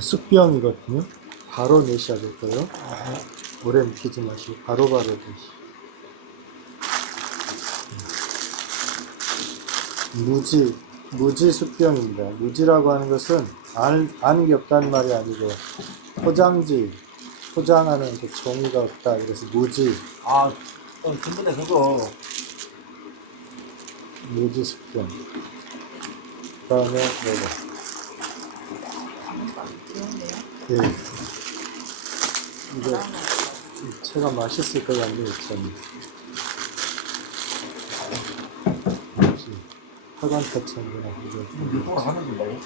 쑥병이거든요. 바로 내셔야 될 거예요. 오래 묵히지 마시고 바로바로 내시. 무지 쑥병입니다. 무지라고 하는 것은 아는 게 없다는 말이 아니고 포장하는 그 종이가 없다. 그래서 무지. 전번에 그거 무지 쑥병. 그다음에 뭐가? 예. 이거 채가 맛있을 것 같네요, 참. 화관 타창구나 이거. 유통을 하는 건가요?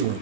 예.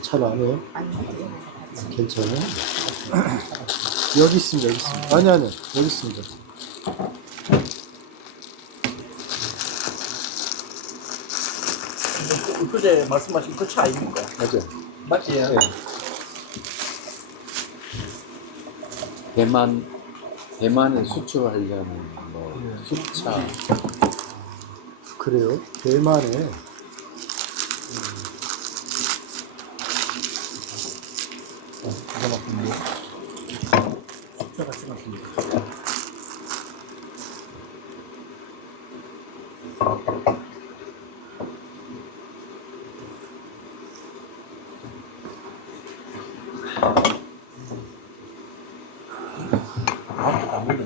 잘 안 해요? 괜찮아요? 여기 있습니다, 여기 있습니다. 아니, 여기 있습니다. 그제 말씀하신 그 차 아닙니까? 맞아요. 맞지? 네. 대만에 수출하려는 뭐 수차. 그래요? 대만에. 기가 막힌데. 숫자가 생각합니다. 안 보이네.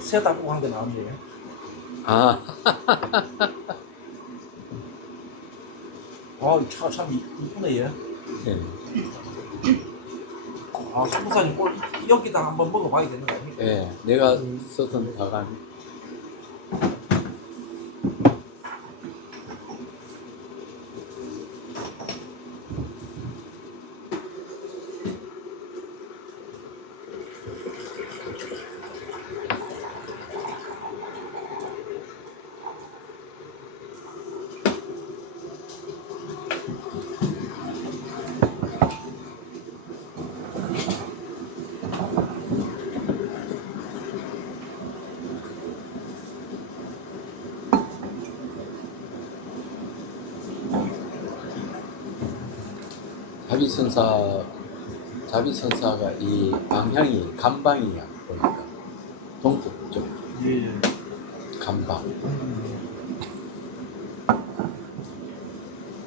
새 닦고 한 게 나왔네요. 아, 이 차가 참 이쁘네, 얘. 네. 송사님 꼭 여기다 한번 먹어봐야 되는 거 아닙니까? 네. 내가 썼던 다간. 자비선사가 이 방향이 간방이야 보니까 동북쪽 예. 간방.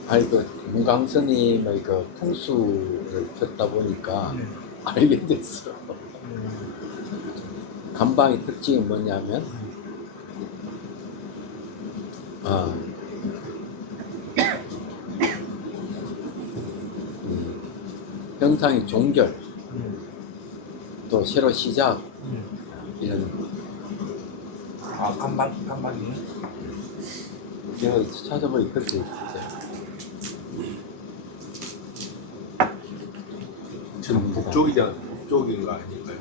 아니 그 문광선님의 그 풍수를 듣다 보니까 네. 알게 됐어. 간방의 특징이 뭐냐면 이 형상의 종결 또 새로 시작 이런 아, 간방이. 내가 찾아보니 그렇게 있어요. 지금 북쪽인 거 아닐까요?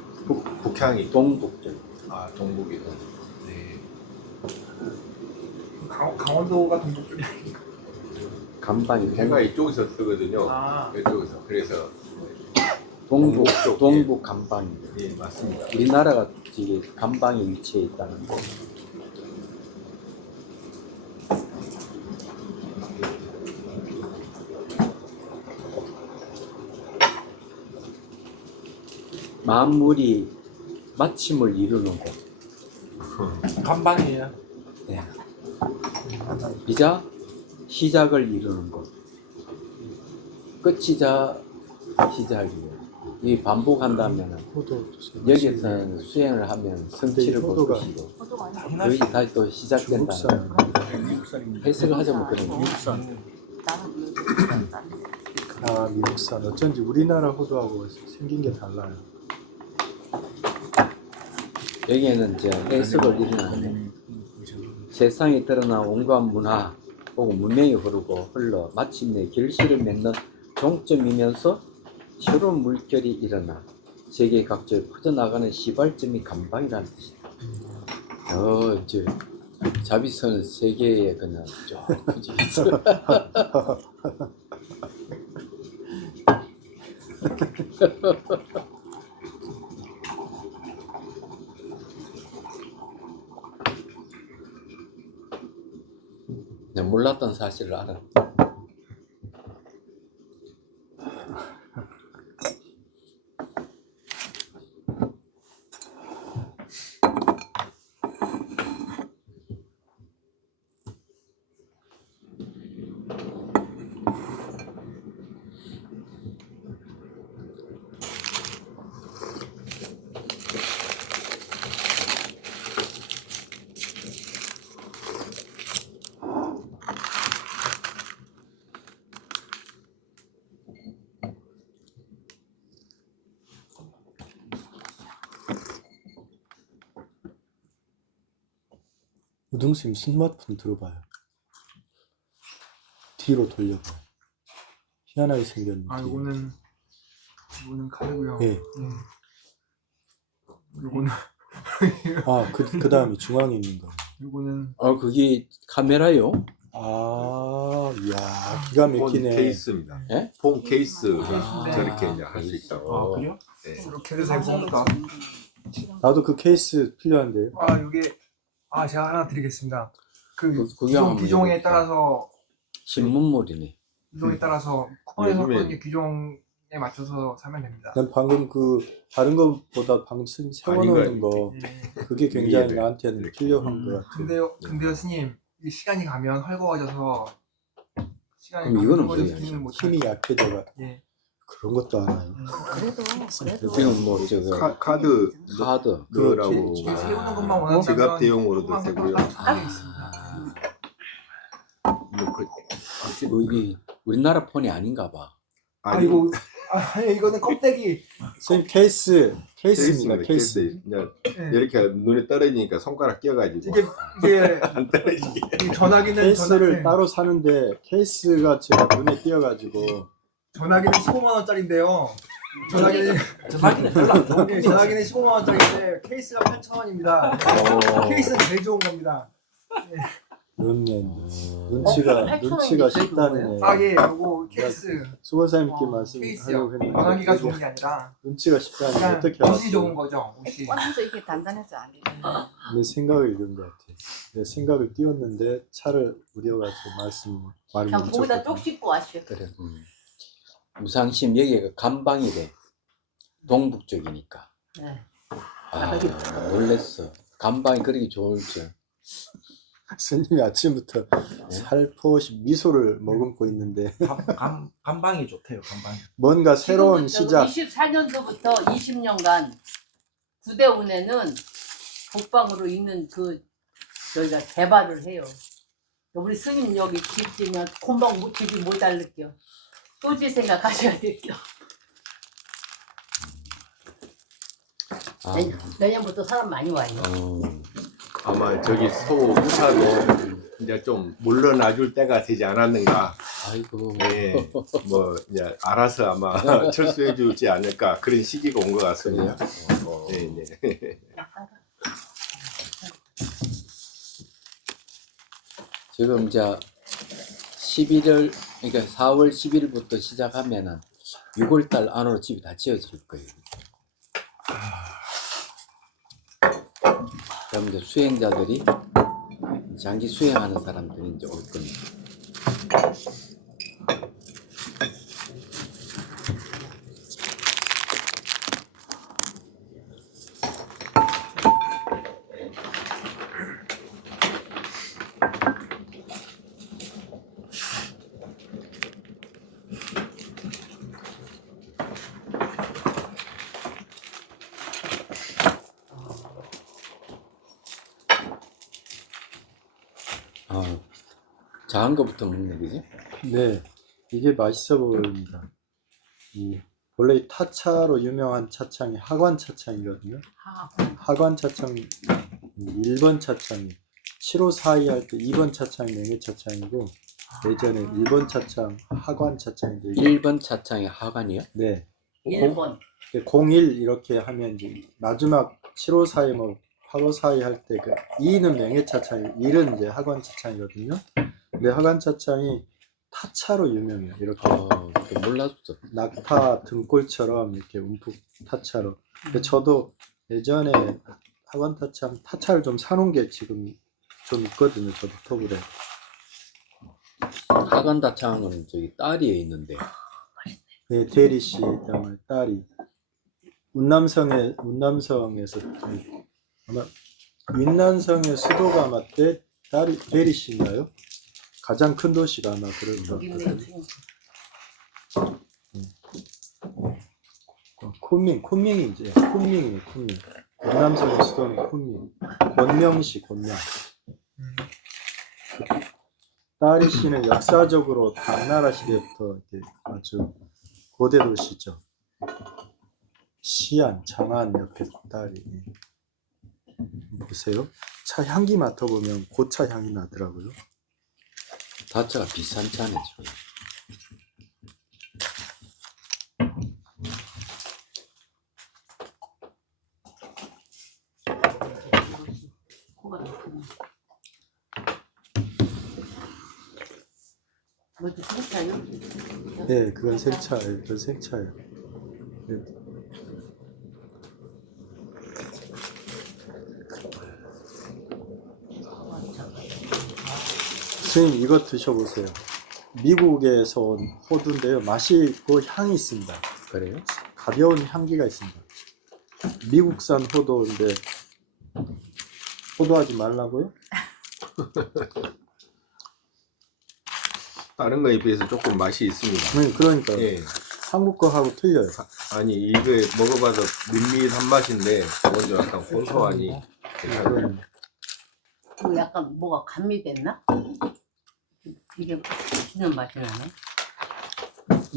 북향이 동북쪽. 아 동북이다. 네. 강원도가 동북 쪽이 아닌가? 간방이 해가 이쪽에서 뜨거든요. 아. 이쪽에서 그래서 동북 동북 간방입니다. 예 맞습니다. 우리나라가 지금 간방에 위치해 있다는 거. 만물이 마침을 이루는 곳. 간방이에요. 네. 이자 시작을 이루는 곳. 끝이자 시작이에요. 이 반복한다면 호도 여기서는 수행을 하면 성취를 볼 호도가 것이고 당연하지. 여기 다시 또 시작된다는 중국산 해석을 하자면 그런 거예요. 미국산 아 미국산 어쩐지 우리나라 호두하고 생긴 게 달라요. 여기에는 이제 해석을 일어나는 세상에 드러난 온갖 문화 혹은 문명이 흐르고 흘러 마침내 결실을 맺는 종점이면서 새로운 물결이 일어나 세계 각지에 퍼져나가는 시발점이 간방이라는 뜻이다. 이제 자비선은 세계에 그냥 쫙 퍼지겠어. 내가 몰랐던 사실을 알아. 우등쌤 스마트폰 들어봐요. 뒤로 돌려봐요. 희한하게 생겼는데. 아, 요거는 카드고요. 예. 요거는 아, 그 다음에 중앙에 있는 거. 요거는 그게 카메라요? 아, 이야, 기가 폰 막히네. 케이스입니다. 예? 폰 케이스가 케이스인데. 저렇게 이제 할 수 있다고. 그래요? 네. 이렇게 해서 해보니까 나도 그 케이스 필요한데요. 요게 제가 하나 드리겠습니다. 그 그게 한번 규종에 해볼게요. 따라서 신문물이네. 규종에 따라서 쿠팡에서 요즘에- 샀던 게 규종에 맞춰서 사면 됩니다. 난 방금 그 다른 것보다 방금 세워놓는 거 예. 그게 굉장히 위에 나한테는 이렇게. 필요한 것 같아요. 근데요 스님, 이 시간이 가면 헐거워져서 시간이 그럼 이거는 헐거워져서 뭐예요? 스님을 못 힘이 약해져가 예. 그런 것도 알아요. 그래도 지금 뭐 저거 카드 카드 넣으라고 이게 세우는 것만 원한다면 지갑 대용으로도 조그만 되고요. 것도 다 있습니다. 뭐 여기 우리나라 폰이 아닌가 봐. 아니, 이거는 껍데기. 선생님 케이스입니다. 케이스입니다. 케이스. 케이스. 그냥 예. 이렇게 눈에 떨어지니까 손가락 끼어가지고 이게 안 떨어지게. 이 전화기는 케이스를 따로 사는데 케이스가 제가 눈에 띄어가지고 전화기는 15만 원짜리인데요. 전화기는 전화기는 별로 안 좋은 예, 전화기는 15만 원짜리인데 케이스가 8,000원입니다. 케이스는 제일 좋은 겁니다. 그렇네. 눈치가 쉽다네. 예, 요거 케이스. 수고사님께 케이스요. 말씀하려고 했는데 전화기가 좋은 게 아니라 눈치가 쉽다니 그냥 어떻게 옷이 좋은 알았어요? 거죠. 옷이. 꽝도 이게 단단해서 안 돼. 내 생각을 읽은 것 같아. 내 생각을 띄웠는데 차를 우려가지고 말을 그냥 거기다 쪽 멈췄거든. 씻고 왔어. 그래. 무상심 여기가 감방이래. 동북 쪽이니까. 네. 아, 놀랬어. 감방이 그렇게 좋을 줄. 스님이 아침부터 살포시 미소를 머금고 있는데 감방이 좋대요. 감방이. 뭔가 새로운 지금부터 시작. 24년도부터 20년간 구대원에는 독방으로 있는 저희가 개발을 해요. 우리 스님 여기 집 지면 금방 집이 모자랄게요. 또지 생각하셔야 될게요. 아, 내년부터 사람 많이 와요. 아마 저기 소 의사도 이제 좀 물러나줄 때가 되지 않았는가. 아이고. 네, 뭐 이제 알아서 아마 철수해 주지 않을까 그런 시기가 온 것 같습니다. 네, 네. 지금 이제 11월, 그러니까 4월 10일부터 시작하면은 6월달 안으로 집이 다 지어질 거예요. 그럼 이제 수행자들이 장기 수행하는 사람들이 이제 올 겁니다. 작은 거부터 먹네, 그지? 네, 이게 맛있어 보입니다. 원래 이 타차로 유명한 차창이 하관 차창이거든요. 하관 차창 1번 차창이 7542 할 때 2번 차창이 명예 차창이고 예전에 1번 차창 하관 차창인데 1번 차창의 하관이요? 네, 1번. 01 이렇게 하면 이제 마지막 7542 뭐 8542 할 때 그 2는 명예 차창이고 1은 이제 하관 차창이거든요. 근데 하관 차창이 타차로 유명해요. 이렇게 또 몰랐어. 낙타 등골처럼 이렇게 움푹 타차로. 근데 저도 예전에 하관 타차를 좀 사놓은 게 지금 좀 있거든요. 저도 터블에. 하관 다창은 저기 딸이에 있는데. 네, 대리 씨 때문에 딸이 운남성에서 아마 윤난성의 수도가 아마 대리 씨인가요? 가장 큰 도시가 아마 그럴 것 같거든요. 쿤밍이 이제 쿤밍이에요. 쿤밍. 운남성의 수도는 쿤밍. 권명시 권명. 딸이 씨는 역사적으로 당나라 시대부터 이렇게 아주 고대 도시죠. 시안, 장안 옆에 딸이. 보세요. 차 향기 맡아보면 고차 향이 나더라고요. 다차가 비싼 차네, 저. 뭐지 생차요? 네, 그건 생차예요. 그건 생차예요. 네. 선생님 이거 드셔보세요. 미국에서 온 호두인데요. 맛이 있고 향이 있습니다. 그래요? 가벼운 향기가 있습니다. 미국산 호두인데 호두하지 말라고요? 다른 거에 비해서 조금 맛이 있습니다. 네, 그러니까 예. 한국 거하고 틀려요. 아니 이게 먹어봐서 밋밋한 맛인데 먼저 약간 고소하니 괜찮아요. 약간 뭐가 감미됐나? 이게 맛있는 맛이 나네.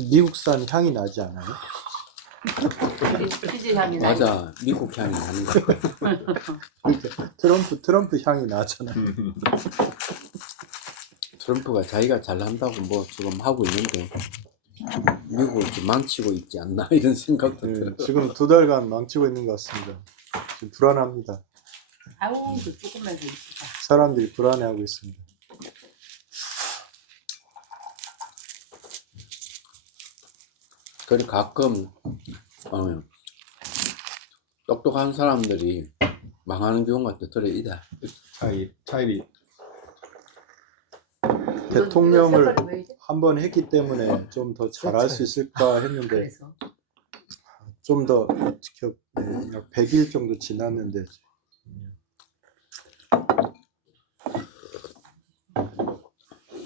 미국산 향이 나지 않아요? 치즈 향이 나네. 맞아. 미국 향이 나는 거 같아. 트럼프 향이 나잖아요. 트럼프가 자기가 잘한다고 뭐 지금 하고 있는데 미국을 이렇게 망치고 있지 않나 이런 생각도 네, 들어요. 지금 2달간 망치고 있는 것 같습니다. 지금 불안합니다. 아우 그 조금만 더 있다. 사람들이 불안해하고 있습니다. 그리고 가끔 똑똑한 사람들이 망하는 경우가 또 들어있다. 차일이 대통령을 색깔이 왜 이래? 한 번 했기 때문에 좀 더 잘할 수 있을까 했는데 그래서 좀 더 지켜 100일 정도 지났는데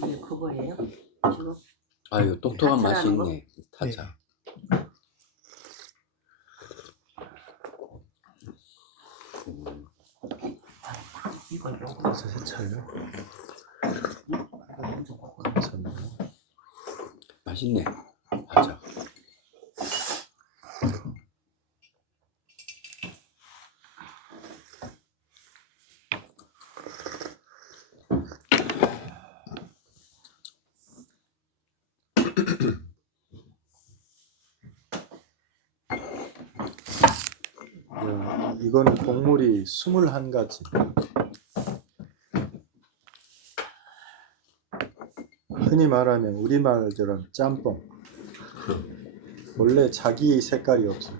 이게 그거예요? 지금 아유 똑똑한 맛이 타차라는 거? 있네. 타차. 이걸 좀 그래서 세차요. 감사합니다. 맛있네. 타차. 이거는 곡물이 21가지. 흔히 말하면 우리말대로 짬뽕. 원래 자기 색깔이 없어요.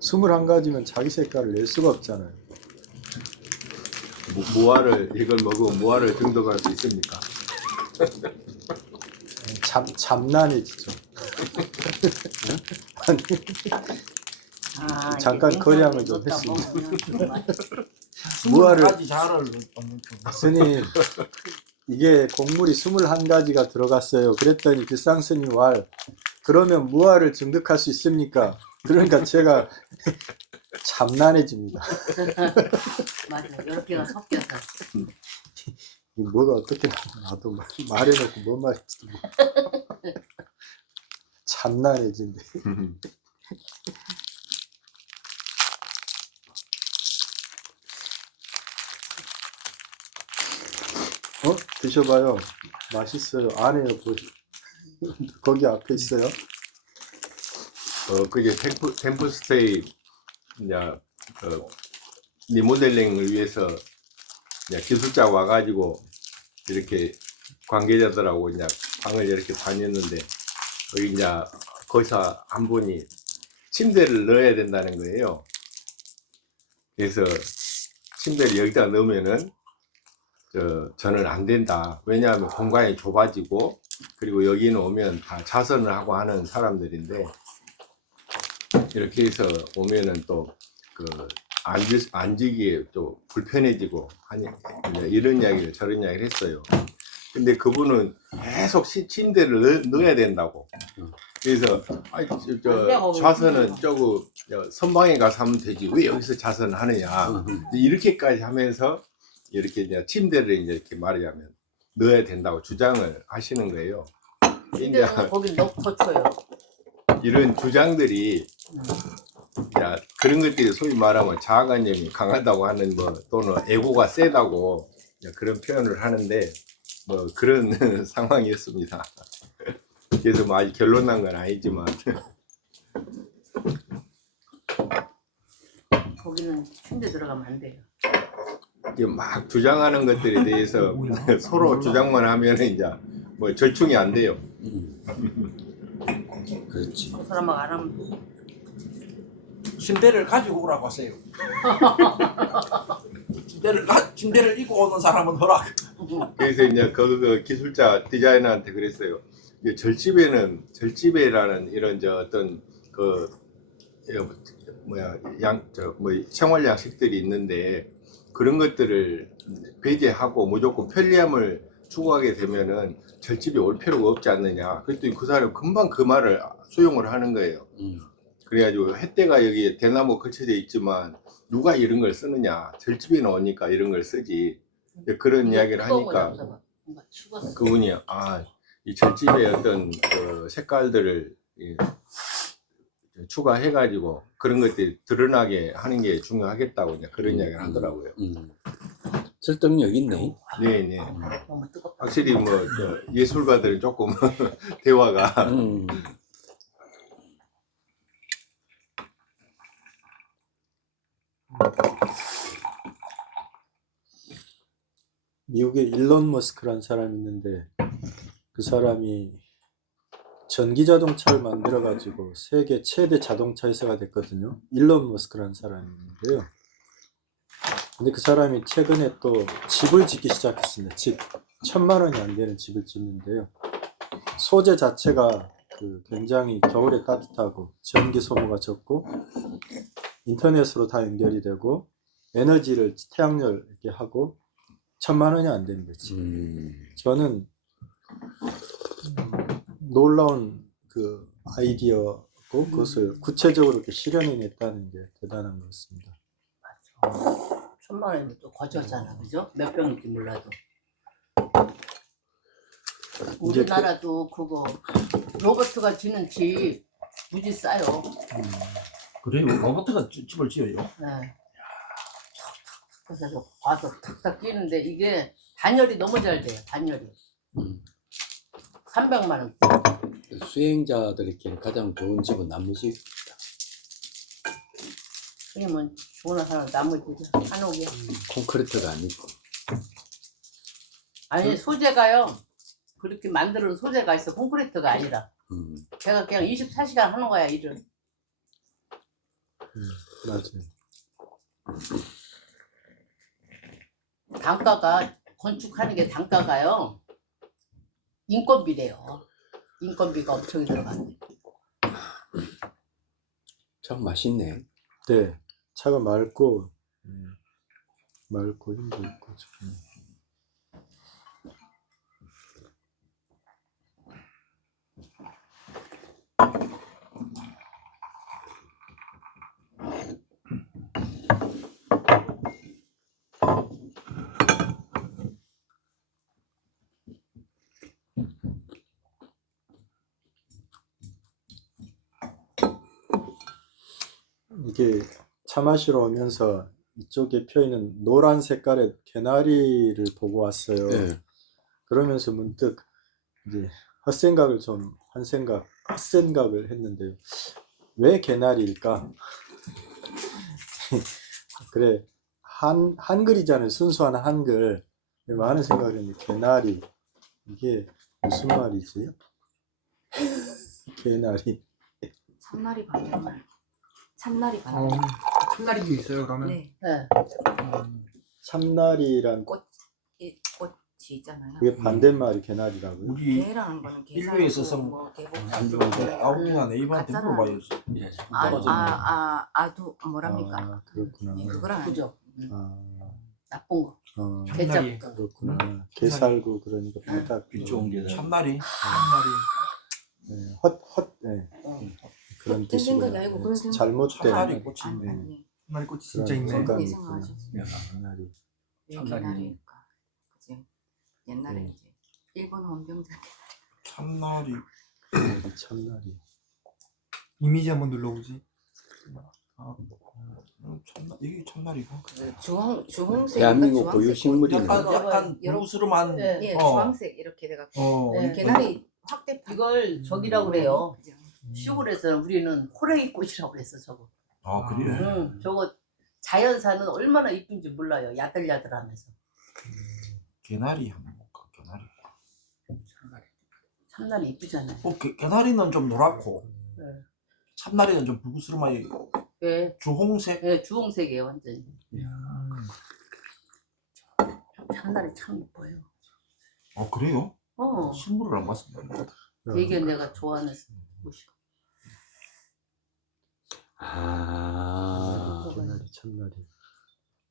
21가지면 자기 색깔을 낼 수가 없잖아요. 무화를 이걸 먹으면 무화를 등록할 수 있습니까? 잠난해지죠. 아니, 아, 잠깐 이게 거량을 생선을 좀 넣었다 했습니다. 먹으면 무화를 20가지 자를 넣는 스님 이게 곡물이 21가지가 들어갔어요. 그랬더니 비상 스님 왈 그러면 무화를 증득할 수 있습니까? 그러니까 제가 잠난해집니다. 맞아, 여러 개가 섞여서 이 뭐가 어떻게 나도 말해놓고 뭔 말인지도 모르겠어. 잠난해진대. 드셔봐요. 맛있어요. 안에요. 거기 앞에 있어요. 그게 템플스테이 이제 리모델링을 위해서 이제 기술자 와가지고 이렇게 관계자들하고 이제 방을 이렇게 다녔는데 거기 이제 거기서 한 분이 침대를 넣어야 된다는 거예요. 그래서 침대를 여기다 넣으면은 저는 안 된다. 왜냐하면 공간이 좁아지고 그리고 여기는 오면 다 자선을 하고 하는 사람들인데 이렇게 해서 오면은 또 그 앉기에 또 불편해지고 하니 이런 이야기를 저런 이야기를 했어요. 근데 그분은 계속 침대를 넣어야 된다고. 그래서 좌선은 저거 선방에 가서 하면 되지 왜 여기서 자선을 하느냐 이렇게까지 하면서 이렇게 이제 침대를 이제 이렇게 말하자면 넣어야 된다고 주장을 하시는 거예요. 근데 거기 넣고 쳐요. 이런 주장들이 야, 그런 것들이 소위 말하면 자아관념이 강하다고 하는 뭐 또는 에고가 세다고 그런 표현을 하는데 뭐 그런 상황이었습니다. 그래서 뭐 아직 결론 난 건 아니지만 거기는 침대 들어가면 안 돼요. 이게 막 주장하는 것들에 대해서 서로 주장만 하면 이제 뭐 절충이 안 돼요. 그렇지. 그 사람하고 안 하면 침대를 가지고 오라고 하세요. 침대를 입고 오는 사람은 허락. 그래서 이제 그 기술자 디자이너한테 그랬어요. 이제 절집에라는 이런 어떤 그 생활 양식들이 있는데 그런 것들을 배제하고 무조건 편리함을 추구하게 되면은 절집이 올 필요가 없지 않느냐. 그랬더니 그 사람이 금방 그 말을 수용을 하는 거예요. 그래가지고 햇대가 여기 대나무 걸쳐져 있지만 누가 이런 걸 쓰느냐. 절집이 나오니까 이런 걸 쓰지. 그런 이야기를 하니까 그분이 이 절집의 어떤 그 색깔들을 추가해가지고 그런 것들이 드러나게 하는 게 중요하겠다고 이제 그런 이야기를 하더라고요. 설득력 있네. 네네. 확실히 뭐 예술가들은 조금 대화가 미국에 일론 머스크라는 사람이 있는데 그 사람이 전기 자동차를 만들어 가지고 세계 최대 자동차 회사가 됐거든요. 일론 머스크라는 사람이 있는데요. 근데 그 사람이 최근에 또 집을 짓기 시작했습니다. 집 1,000만 원이 안 되는 집을 짓는데요. 소재 자체가 굉장히 겨울에 따뜻하고 전기 소모가 적고 인터넷으로 다 연결이 되고 에너지를 태양열 이렇게 하고 1,000만 원이 안 되는 거지. 저는 놀라운 그 아이디어고 그것을 구체적으로 이렇게 실현해냈다는 게 대단한 것 같습니다. 1,000만 원이면 또 거저잖아, 그죠? 몇 병인지 몰라도. 우리나라도 그거 로버트가 지는 집 무지 싸요. 그래요? 로버트가 집을 지어요? 네. 그래서 봐서 탁탁 끼는데 이게 단열이 너무 잘 돼요. 단열이. 300만 원. 수행자들에게 가장 좋은 집은 나무집. 그러면 좋은 사람 나무지 한옥이야. 콘크리트가 아니고. 아니 소재가요. 그렇게 만드는 소재가 있어. 콘크리트가 아니라. 제가 그냥 24시간 하는 거야 일을. 맞아요. 단가가 건축하는 게 단가가요. 인건비래요. 인건비가 엄청 들어가네. 참 맛있네. 네, 차가 맑고 힘도 있고. 이게 차 마시러 오면서 이쪽에 펴있는 노란 색깔의 개나리를 보고 왔어요. 네. 그러면서 문득 이제 헛생각을 했는데요. 왜 개나리일까? 그래, 한글이잖아요. 순수한 한글. 많은 생각을 했는데, 개나리. 이게 무슨 말이지? 개나리. 참나리 반대말. 참나리 반대. 참나리도 있어요 그러면? 네. 네. 참나리란 꽃이 있잖아요. 그게 반대말이 개나리라고요? 우리 개라는 거는 인류에 있어서 안 좋은데 아홉이나 네이버한테 가짜는 물어봐야지. 예. 아두 뭐랍니까? 아, 그렇구나. 네, 그거랑 그죠? 아, 나쁜 거. 참나리. 개잡. 그렇구나. 개살구 그러니까 바닥. 좋은 게 참나리. 네, 네. 그런 뜬 뜻이구나. 생각이 아니고 네, 그런 생각. 잘못된 참나리 꽃이 아니, 네. 아니. 참나리 꽃이 그런 진짜 있네. 생각이 그렇게 있구나. 생각하셨어요. 개나리. 왜 참나리. 개나리일까? 그지? 옛날에 네. 이제 일본 헌병들 참나리. 참나리. 이미지 한번 눌러보지. 이게 참나리가. 주홍색. 대한민국 고유 식물이네. 약간 부스름한. 네. 예, 어. 주황색 이렇게 돼갖고 네. 개나리 확대판. 이걸 저기라고 그래요. 그죠? 시골에서 우리는 호랭이 꽃이라고 그랬어 저거. 아 그래. 저거 자연사는 얼마나 이쁜지 몰라요. 야들야들하면서. 개나리 한번 볼까. 개나리. 참나리 이쁘잖아요. 개나리는 좀 노랗고 네. 참나리는 좀 부스름하게 예, 주홍색. 예, 주홍색이에요 완전히. 참나리 참 이뻐요. 아 그래요? 실물을 안 봤습니다. 되게 내가 좋아하는 옷이. 개나리, 참나리.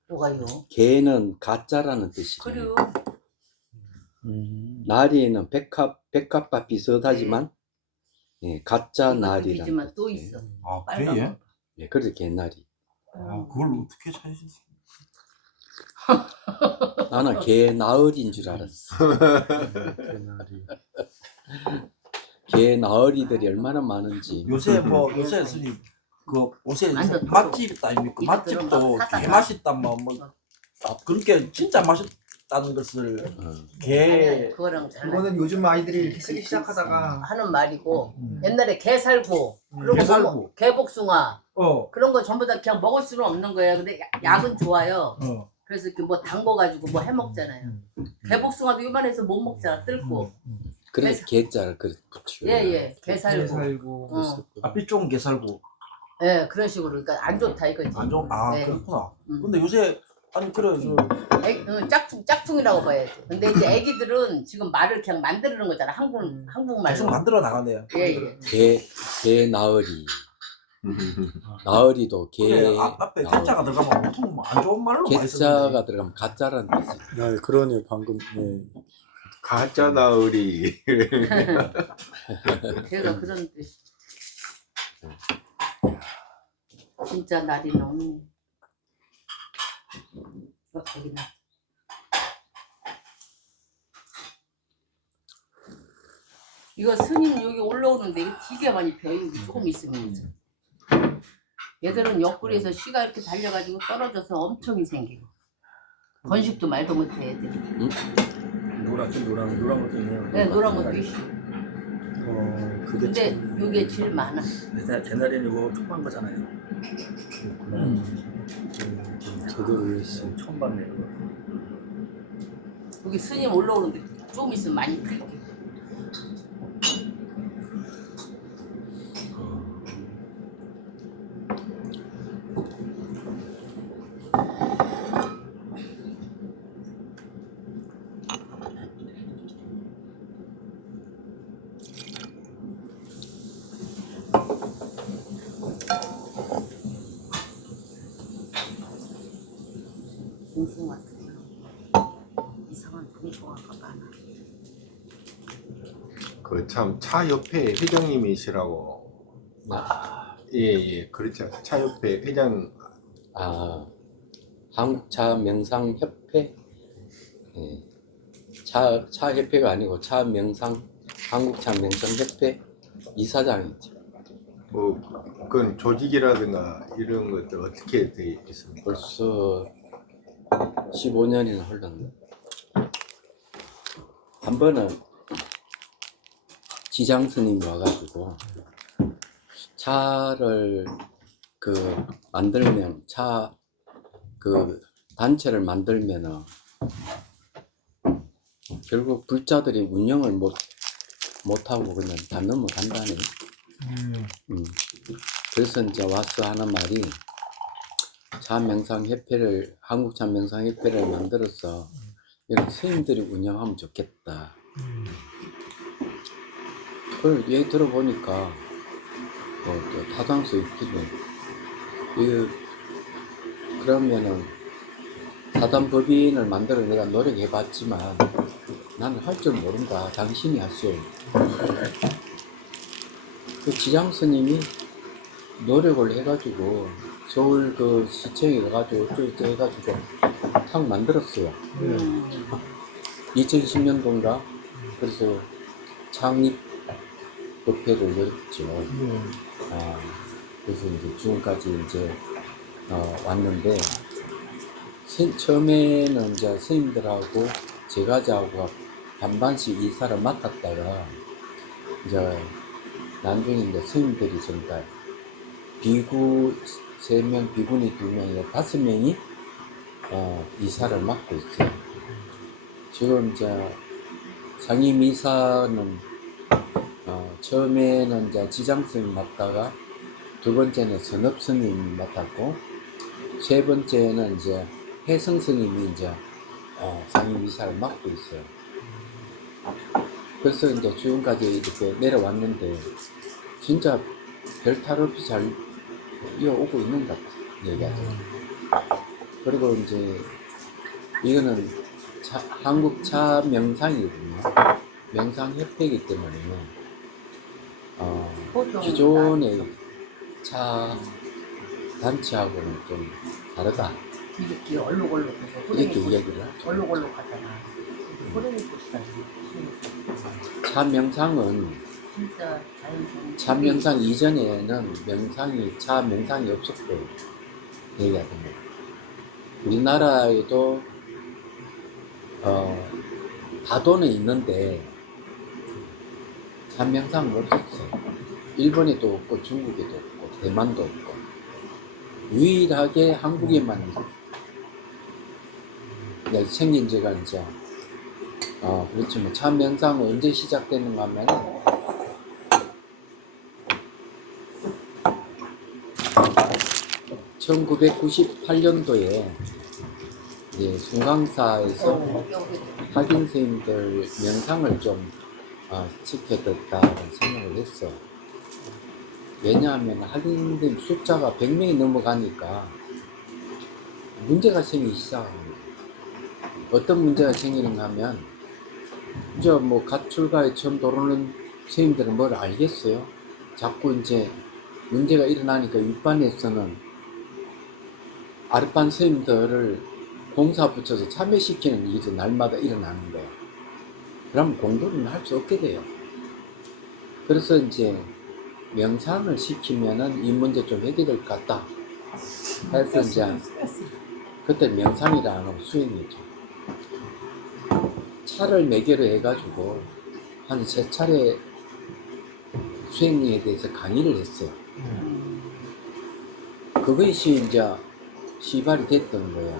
뭐가요? 개는 가짜라는 뜻이에요. 그리고 나리는 백합과 비슷하지만 예, 가짜 나리라는 나리지만 또 뜻이에요. 있어. 아 빨간 그래? 거. 예, 그래서 개나리. 아 그걸 어떻게 찾으셨어요? 나는 개 나흘인 줄 알았어. 개나리. 개 나흘이들이 얼마나 많은지. 요새 요새 스님 그 옷에 완전 맛집 있다 아닙니까? 이거 맛집도 들어가 사다 개 맛있다 그렇게 진짜 맛있다는 것을 개 그거랑 달라. 그거는 요즘 아이들이 이렇게 쓰기 시작하다가 하는 말이고 옛날에 게 살구 그리고 게살구. 뭐, 게복숭아 어. 그런 거 전부 다 그냥 먹을 수는 없는 거예요. 근데 약은 좋아요. 어. 그래서 이렇게 뭐 담궈가지고 뭐 해먹잖아요. 게복숭아도 요만해서 못 먹잖아. 뜰고. 그래서 개자를 그 붙여. 예예. 게 게 살구. 살고 앞이 좁은 게살구 예 그런 식으로. 그러니까 안 좋다 이거지. 안 좋은 네. 그렇구나. 음. 근데 요새 아니 그래 저 짝퉁이라고 봐야지. 근데 이제 애기들은 지금 말을 그냥 만드는 거잖아. 한국말로. 계속 만들어 나가네요. 예, 예. 개 나으리. 나으리도 개. 그래 앞에 가짜가 들어가면 보통 뭐안 좋은 말로 많이 쓰는데. 개자가 들어가면 가짜라는 뜻이. 네, 그러네 방금. 네. 가짜 나으리. 걔가 그런 뜻. 진짜 날이 너무. 여기나. 이거 스님 여기 올라오는데 이거 되게 많이 펴. 이거 조금 있으면. 얘들은 옆구리에서 씨가 이렇게 달려가지고 떨어져서 엄청이 생기고. 건식도 말도 못해 애들이. 노란 것도 있네요. 네, 노란 것도 있어. 그게 근데 참 요게 제일 많아. 옛날에는 이거 초반 거잖아요. 그렇구나. 제대로 이해했어. 처음 봤네 이거. 여기 스님 올라오는데 좀 있으면 많이 클게. 공수 같은 이상한 분위기가 많아. 그 참 차 옆에 회장님이시라고. 예, 그렇죠. 차 옆에 회장. 아, 한국차 명상협회. 예. 차 협회가 아니고 차 명상 한국차 명상협회 이사장이죠. 뭐 그건 조직이라든가 이런 것들 어떻게 돼 있습니까? 벌써 15년이나 흘렀네. 한 번은 지장 스님이 와가지고 차를 만들면 단체를 만들면은 결국 불자들이 운영을 못하고 그냥 다 넘어간다네. 그래서 이제 와서 하는 말이 차명상협회를 한국 차명상협회를 만들어서 이런 스님들이 운영하면 좋겠다. 그걸 얘기 들어보니까 또 타당성 있기는. 그러면은 사단법인을 만들어 내가 노력해봤지만 나는 할 줄 모른다. 당신이 하시오. 그 지장 스님이 노력을 해가지고 서울 그 시청에 가가지고 어쩌고저쩌고 해가지고 탁 만들었어요. 2010년도인가 그래서 창립법회를 열었죠. 그래서 이제 지금까지 이제 왔는데 처음에는 이제 스님들하고 제가자하고 반반씩 이사를 맡았다가 이제 나중에 이제 스님들이 전부 다 비구 3명, 비구니 2명에 5명이 이사를 맡고 있어요. 지금 이제 상임 이사는 처음에는 이제 지장 스님 맡다가 두 번째는 선업 스님 맡았고 세 번째는 이제 혜성 스님이 이제 상임 이사를 맡고 있어요. 그래서 이제 지금까지 이렇게 내려왔는데 진짜 별 탈 없이 잘 이어오고 있는 것 같아요. 얘기하죠. 그리고 이제 이거는 한국 차 명상이거든요. 명상협회이기 때문에 기존의 차 단체하고는 좀 다르다. 이렇게 얼룩얼룩해서 이렇게 이야기를 하죠. 얼룩얼룩하잖아. 호랭이 꽃이다. 차 명상은 진짜 자연스러운. 차 명상 이전에는 차 명상이 없었고 얘기하던데 우리나라에도 다도는 있는데 차 명상은 없었어요. 일본에도 없고 중국에도 없고 대만도 없고 유일하게 한국에만 생긴 지가 이제 그렇지만 차 명상은 언제 시작되는가 하면 1998년도에 이제 송강사에서 학인 선생님들 명상을 좀 지켜줬다는 생각을 했어. 왜냐하면 학인 선생님 숫자가 100명이 넘어가니까 문제가 생기기 시작합니다. 어떤 문제가 생기는가 하면 이제 뭐 갓 출가에 처음 들어오는 선생님들은 뭘 알겠어요? 자꾸 이제 문제가 일어나니까 윗반에서는 아랫반 선생님들을 공사 붙여서 참여시키는 일이 날마다 일어나는 거예요. 그럼 공부는 할 수 없게 돼요. 그래서 이제 명상을 시키면은 이 문제 좀 해결될 것 같다 해서 이제 그때 명상이라 안 하고 수행이죠. 차를 매개로 해가지고 한 3차례 수행에 대해서 강의를 했어요. 그것이 이제 시발이 됐던 거예요.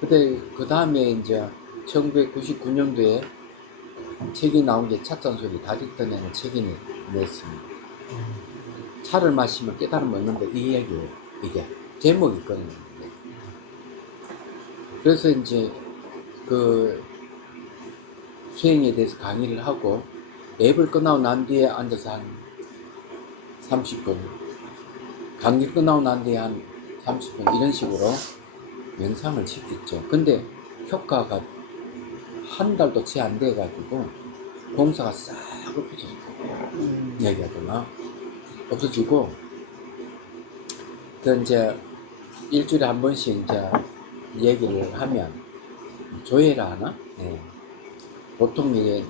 근데 그 다음에 이제 1999년도에 책이 나온 게 찻잔소리 다리 떠내는 책이 냈습니다. 차를 마시면 깨달음 얻는다 이 얘기예요. 이게 제목이 있거든요. 그래서 이제 그 수행에 대해서 강의를 하고 앱을 끝나고 난 뒤에 앉아서 한 30분 강의 끝나고 난 뒤에 한 30분 이런 식으로 명상을 시켰죠. 근데 효과가 한 달도 채 안 돼가지고 공사가 싹 없어졌고 얘기하더나 없어지고 그 이제 일주일에 한 번씩 이제 얘기를 하면 조회라 하나? 네. 보통 이게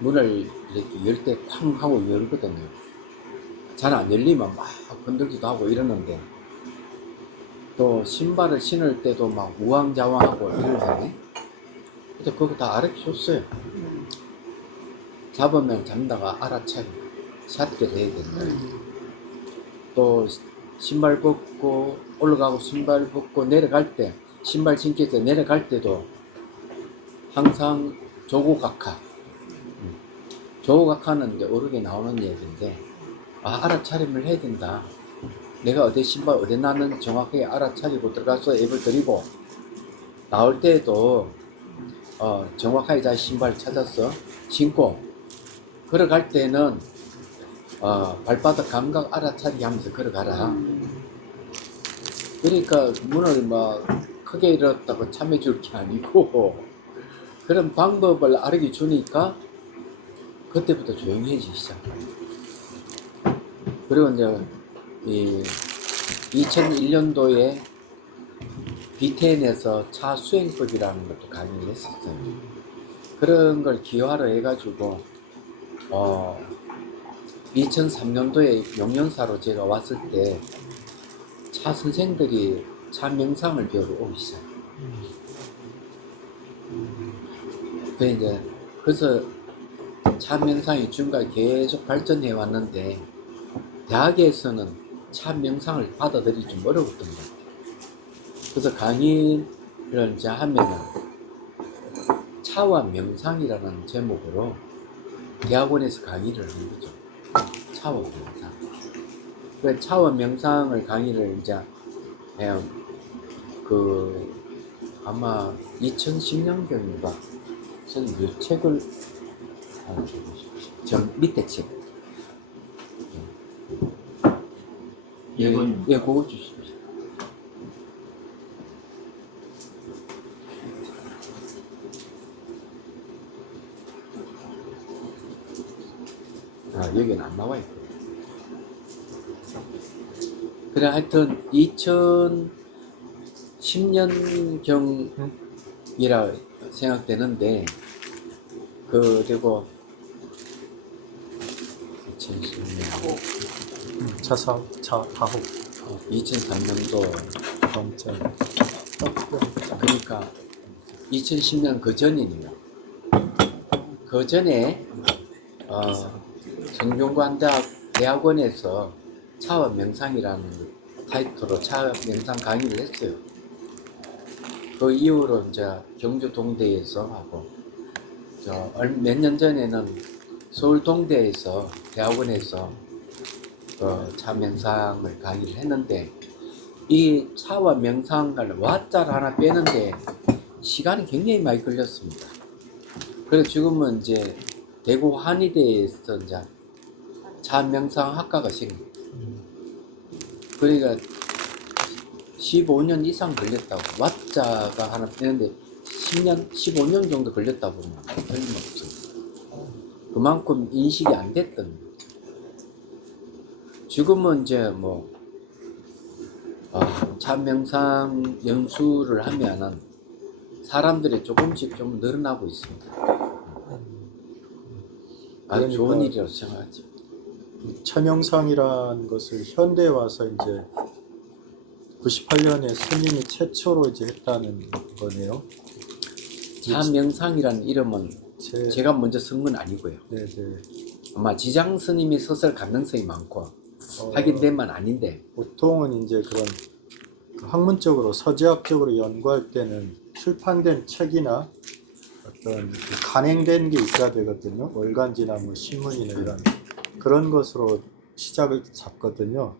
문을 이렇게 열 때 쾅 하고 열거든요. 잘 안 열리면 막 건들기도 하고 이러는데 또 신발을 신을 때도 막 우왕좌왕하고 이러잖아요. 근데 그거 다 알려줬어요. 잡으면 잡다가 알아차리고 샷게 돼야 된다. 또 신발 벗고 올라가고 신발 벗고 내려갈 때 신발 신겨서 내려갈 때도 항상 조고각하. 조고각하는 이제 어록에 나오는 얘기인데 알아차림을 해야 된다. 내가 어디 신발 어디 놨는지 정확하게 알아차리고 들어가서 앱을 들이고 나올 때에도 정확하게 자기 신발을 찾아서 신고 걸어갈 때는 발바닥 감각 알아차리게 하면서 걸어가라. 그러니까 문을 막 크게 열었다고 참여줄 게 아니고 그런 방법을 알게 주니까 그때부터 조용해지기 시작합니다. 그리고 이제 이 2001년도에 B10에서 차 수행법이라는 것도 강의를 했었어요. 그런 걸 기화로 해가지고 2003년도에 용연사로 제가 왔을 때 차 선생들이 차 명상을 배우러 오기 시작해요. 그래서 차 명상이 지금까지 계속 발전해 왔는데 대학에서는 차 명상을 받아들이기 좀 어려웠던 것 같아요. 그래서 강의를 이제 하면은 차와 명상이라는 제목으로 대학원에서 강의를 하는 거죠. 차와 명상. 그 차와 명상을 강의를 이제 아마 2010년경인가 저는 몇 책을 저 밑에 책. 예, 그거 주십시오. 여기는 안 나와 있고. 그래, 하여튼 2010년경이라 생각되는데, 그리고 2010년 차 다호 2003년도 번째 그러니까 2010년 그 전이네요. 그 전에 성균관대학원에서 차와 명상이라는 타이틀로 차 명상 강의를 했어요. 그 이후로 이제 경주 동대에서 하고 몇 년 전에는 서울 동대에서 대학원에서 차 명상을 강의를 했는데 이 차와 명상을 와자를 하나 빼는데 시간이 굉장히 많이 걸렸습니다. 그래서 지금은 이제 대구 한의대에서 이제 차 명상 학과가 생겨. 그러니까 15년 이상 걸렸다고. 와자가 하나 빼는데 10년, 15년 정도 걸렸다 보면 틀림없어. 그만큼 인식이 안 됐던 거죠. 지금은 이제 뭐 참명상 연수를 하면은 사람들이 조금씩 좀 늘어나고 있습니다. 아주 그러니까 좋은 일이라고 생각하죠. 차명상이라는 것을 현대에 와서 이제 98년에 스님이 최초로 이제 했다는 거네요. 참명상이라는 이름은 제가 먼저 쓴 건 아니고요. 네네. 아마 지장 스님이 썼을 가능성이 많고 하긴 된만 아닌데 보통은 이제 그런 학문적으로 서재학적으로 연구할 때는 출판된 책이나 어떤 간행된 게 있어야 되거든요. 월간지나 뭐 신문이나 이런 그런 것으로 시작을 잡거든요.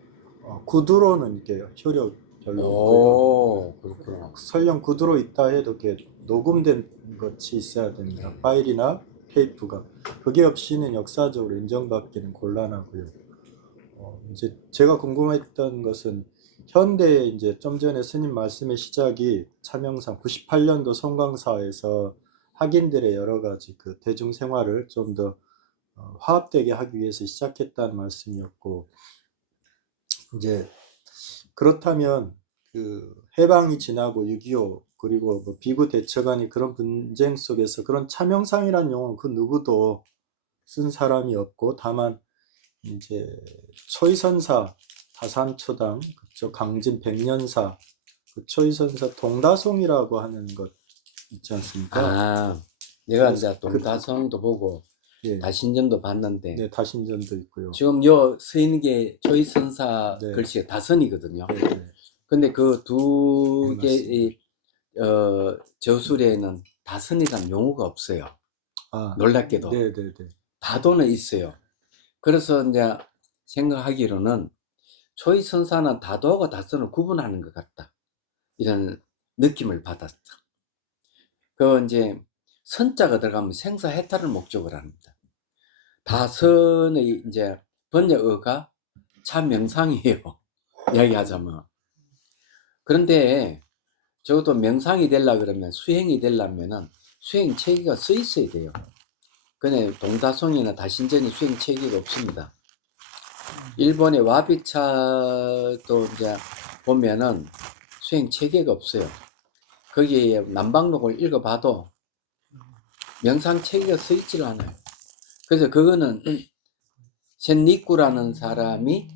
구두로는 이렇게 효력 별로 없고요. 오 그렇구나. 설령 구두로 있다 해도 이렇게 녹음된 것이 있어야 됩니다. 파일이나 테이프가. 그게 없이는 역사적으로 인정받기는 곤란하고요. 이제 제가 궁금했던 것은 현대에 이제 좀 전에 스님 말씀의 시작이 차명상 98년도 송광사에서 학인들의 여러 가지 그 대중 생활을 좀 더 화합되게 하기 위해서 시작했다는 말씀이었고, 이제 그렇다면 그 해방이 지나고 6.25 그리고 뭐 비구 대처간이 그런 분쟁 속에서 그런 차명상이라는 용어는 그 누구도 쓴 사람이 없고, 다만 이제 초이선사 다산초당 그쪽 강진 백년사 그 초이선사 동다송이라고 하는 것 있지 않습니까? 내가 이제 동다성도 보고 예. 다신전도 봤는데 네, 다신전도 있고요. 지금 요 쓰인 게 조이선사 네. 글씨가 다선이거든요. 네, 네. 근데 그 두 네, 개의 저술에는 다선이라는 용어가 없어요. 놀랍게도. 네, 네, 네. 다도는 있어요. 그래서 이제 생각하기로는 초이선사는 다도하고 다선을 구분하는 것 같다. 이런 느낌을 받았다. 그 이제 선자가 들어가면 생사해탈을 목적으로 합니다. 다선의 이제 번역어가 참 명상이에요. 이야기하자면. 그런데 적어도 명상이 되려 그러면 수행이 되려면은 수행 체계가 써 있어야 돼요. 근데 동다송이나 다신전이 수행 체계가 없습니다. 일본의 와비차도 이제 보면은 수행 체계가 없어요. 거기에 남방록을 읽어봐도 명상 체계가 써 있질 않아요. 그래서 그거는 센니꾸라는 사람이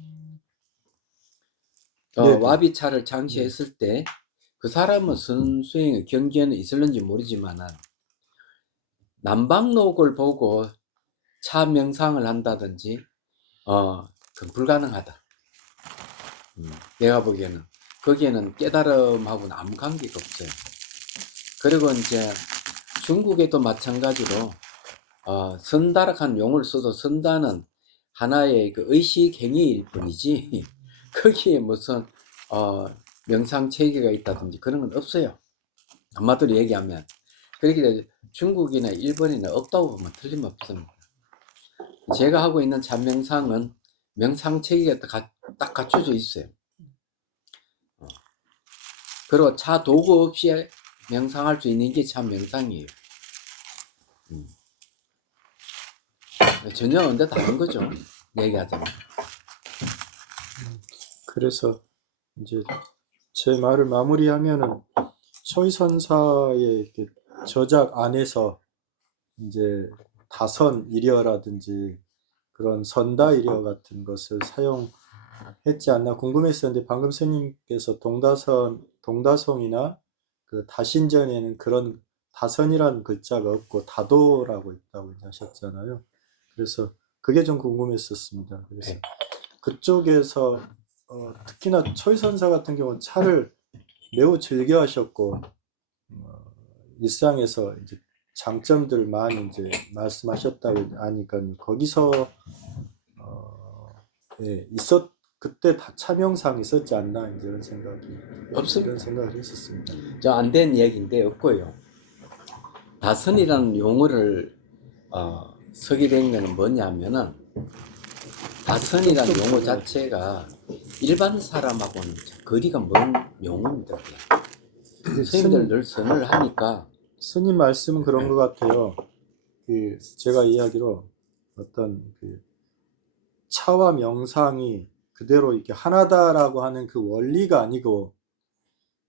와비차를 장시했을 때 그 사람은 선수행의 경계는 있을는지 모르지만은 남방록을 보고 차 명상을 한다든지 그건 불가능하다. 내가 보기에는 거기에는 깨달음하고는 아무 관계가 없어요. 그리고 이제 중국에도 마찬가지로 선다락한 용어를 써도 선다는 하나의 그 의식 행위일 뿐이지 거기에 무슨 명상 체계가 있다든지 그런 건 없어요. 한마디로 얘기하면. 그렇게 중국이나 일본이나 없다고 보면 틀림없습니다. 제가 하고 있는 참명상은 명상 체계가 딱 갖춰져 있어요. 그리고 차 도구 없이 명상할 수 있는 게 참 명상이에요. 전혀 언제 다른 거죠. 얘기하자면. 그래서 이제 제 말을 마무리하면은 초이선사의 저작 안에서 이제 다선 일여라든지 그런 선다 일여 같은 것을 사용했지 않나 궁금했었는데, 방금 스님께서 동다송이나 그 다신전에는 그런 다선이라는 글자가 없고 다도라고 있다고 하셨잖아요. 그래서 그게 좀 궁금했었습니다. 그래서 네. 그쪽에서 특히나 초이선사 같은 경우는 차를 매우 즐겨 하셨고 일상에서 이제 장점들 많이 이제 말씀하셨다고 하니까 거기서 그때 다 차명상 있었지 않나 이제 이런 생각이 없습니다. 이런 생각을 했었습니다. 저 안 된 얘기인데 없고요. 다선이라는 용어를 쓰게 된 거는 뭐냐면은 다선이라는 용어 자체가 일반 사람하고는 거리가 먼 용어입니다. 선생님들 늘 선을 하니까 스님 말씀은 그런 것 같아요. 그 제가 이야기로 어떤 그 차와 명상이 그대로 이렇게 하나다라고 하는 그 원리가 아니고